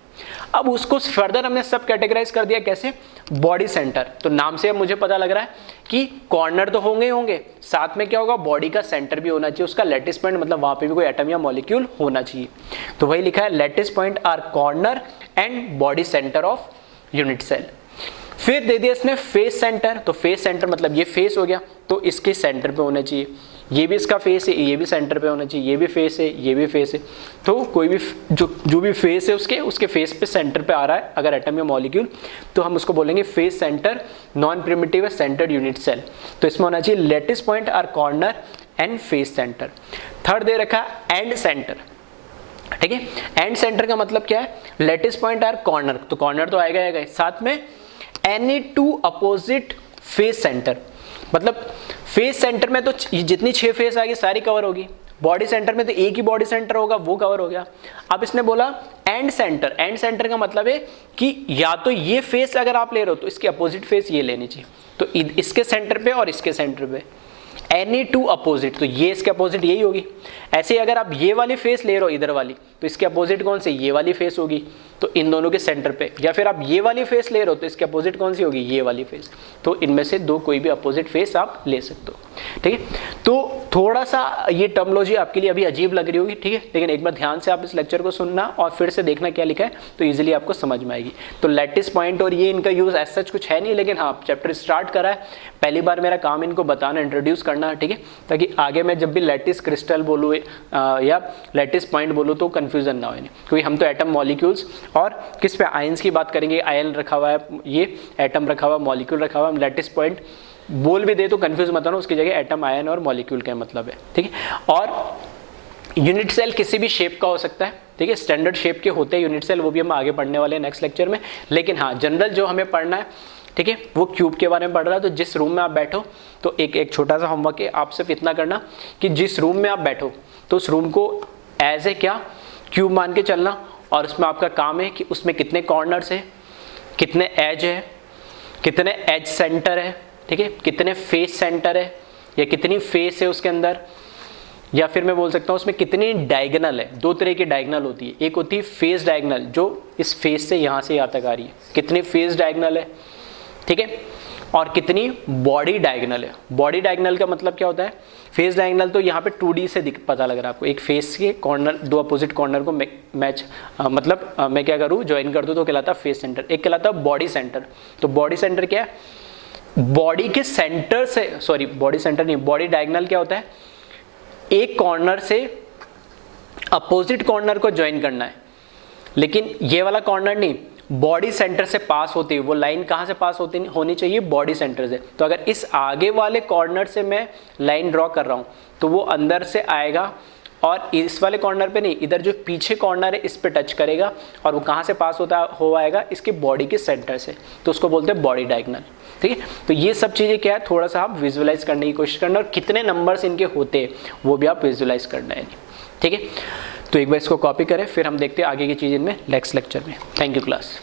अब उसको फर्दर हमने सब कैटेगराइज कर दिया, कैसे, बॉडी सेंटर। तो नाम से अब मुझे पता लग रहा है कि कॉर्नर तो होंगे होंगे, साथ में क्या होगा, बॉडी का सेंटर भी होना चाहिए, उसका लैटिस पॉइंट, मतलब वहां पे भी कोई एटम या मॉलिक्यूल होना चाहिए। तो वही लिखा है, lattice point are corner and body centre of unit cell. फिर दे दिया इसने फेस सेंटर, तो फेस सेंटर मतलब ये फेस हो गया, तो इसके सेंटर पे होना चाहिए, ये भी इसका फेस है, ये भी सेंटर पे होना चाहिए, ये भी फेस है, ये भी फेस है। तो कोई भी जो भी फेस है उसके फेस पे सेंटर पे आ रहा है अगर एटम या मॉलिक्यूल, तो हम उसको बोलेंगे face centre, non primitive centred unit cell. तो इसमें होना चाहिए lattice point are corner and face centre. Third they रखा है एंड सेंटर, ठीक है। एंड सेंटर का मतलब क्या है, लेटिस पॉइंट आर कॉर्नर, तो कॉर्नर तो आएगा, साथ में any two opposite face centre, मतलब फेस सेंटर में तो जितनी 6 फेस आएगी सारी कवर होगी, बॉडी सेंटर में तो एक ही बॉडी सेंटर होगा, वो कवर हो गया। अब इसने बोला एंड सेंटर, एंड सेंटर का मतलब है कि या तो ये फेस अगर आप ले रहे हो तो इसके अपोजिट फेस ये लेनी चाहिए, तो इसके सेंटर पे और इसके सेंटर पे एनी टू अपोजिट, तो ये इसके अपोजिट यही होगी। ऐसे ही अगर आप ये वाली फेस ले रहे हो इधर वाली, तो इसके अपोजिट कौन सी, ये वाली फेस होगी, तो इन दोनों के सेंटर पे। या फिर आप ये वाली फेस ले रहे हो तो इसके अपोजिट कौन सी होगी, ये वाली फेस, तो इनमें से दो कोई भी अपोजिट फेस आप ले सकते हो, ठीक है। तो थोड़ा सा ये टर्मिनोलॉजी आपके लिए अभी अजीब लग रही होगी, ठीक है, लेकिन एक बार ध्यान से आप इस लेक्चर को सुनना और फिर से देखना क्या लिखा है, तो इजीली आपको समझ में आएगी। तो लैटिस पॉइंट और ये इनका यूज एज सच कुछ है नहीं, लेकिन हाँ चैप्टर स्टार्ट करा है, पहली बार मेरा काम इनको बताना, इंट्रोड्यूस करना, ठीक है, ताकि आगे मैं जब भी लैटिस क्रिस्टल बोलूँ या लैटिस पॉइंट बोलूँ तो कंफ्यूजन ना हो, क्योंकि हम तो एटम मॉलिक्यूल्स और किस पे आयंस की बात करेंगे, आयन रखा हुआ है, ये एटम रखा हुआ, मॉलिक्यूल रखा हुआ, हम लैटिस पॉइंट बोल भी दे तो कंफ्यूज मत होना, उसकी जगह एटम, आयन और मॉलिक्यूल का मतलब है, ठीक है। और यूनिट सेल किसी भी शेप का हो सकता है, ठीक है, स्टैंडर्ड शेप के होते हैं यूनिट सेल, वो भी हम आगे पढ़ने वाले हैं नेक्स्ट लेक्चर में, लेकिन हाँ जनरल जो हमें पढ़ना है, ठीक है, वो क्यूब के बारे में पढ़ रहा है। तो जिस रूम में आप बैठो, तो एक छोटा सा होमवर्क है, आप सिर्फ इतना करना कि जिस रूम में आप बैठो तो उस रूम को एज ए क्या क्यूब मान के चलना, और उसमें आपका काम है कि उसमें कितने कॉर्नर्स है, कितने एज है, कितने एज सेंटर है, ठीक है, कितने फेस सेंटर है या कितनी फेस है उसके अंदर, या फिर मैं बोल सकता हूँ उसमें कितनी डायगोनल है। दो तरह की डायगोनल होती है, एक होती है फेस डायगोनल जो इस फेस से यहाँ से यहाँ तक आ रही है, कितनी फेस डायगोनल है, ठीक है, और कितनी बॉडी डायगोनल है। बॉडी डायगोनल का मतलब क्या होता है, फेस डायगोनल तो यहाँ पे 2D से पता लग रहा है आपको, एक फेस के कॉर्नर, दो अपोजिट कॉर्नर को मैच मतलब मैं क्या करूँ, ज्वाइन कर दूँ तो कहलाता है फेस सेंटर। एक कहलाता है बॉडी सेंटर, तो बॉडी सेंटर क्या है, बॉडी के सेंटर से, सॉरी बॉडी सेंटर नहीं, बॉडी डायगोनल क्या होता है, एक कॉर्नर से अपोजिट कॉर्नर को ज्वाइन करना है, लेकिन ये वाला कॉर्नर नहीं, बॉडी सेंटर से पास होती है, वो लाइन कहाँ से पास होनी चाहिए, बॉडी सेंटर से। तो अगर इस आगे वाले कॉर्नर से मैं लाइन ड्रॉ कर रहा हूँ तो वो अंदर से आएगा, और इस वाले कॉर्नर पे नहीं, इधर जो पीछे कॉर्नर है इस पे टच करेगा, और वो कहाँ से पास हो आएगा, इसके बॉडी के सेंटर से, तो उसको बोलते हैं बॉडी डायगोनल, ठीक है। तो ये सब चीज़ें क्या है, थोड़ा सा आप विजुअलाइज करने की कोशिश करना, और कितने नंबर्स इनके होते हैं वो भी आप विजुअलाइज करना है, ठीक है। तो एक बार इसको कॉपी करें, फिर हम देखते हैं आगे की चीज़ इनमें नेक्स्ट लेक्चर में। Thank you class.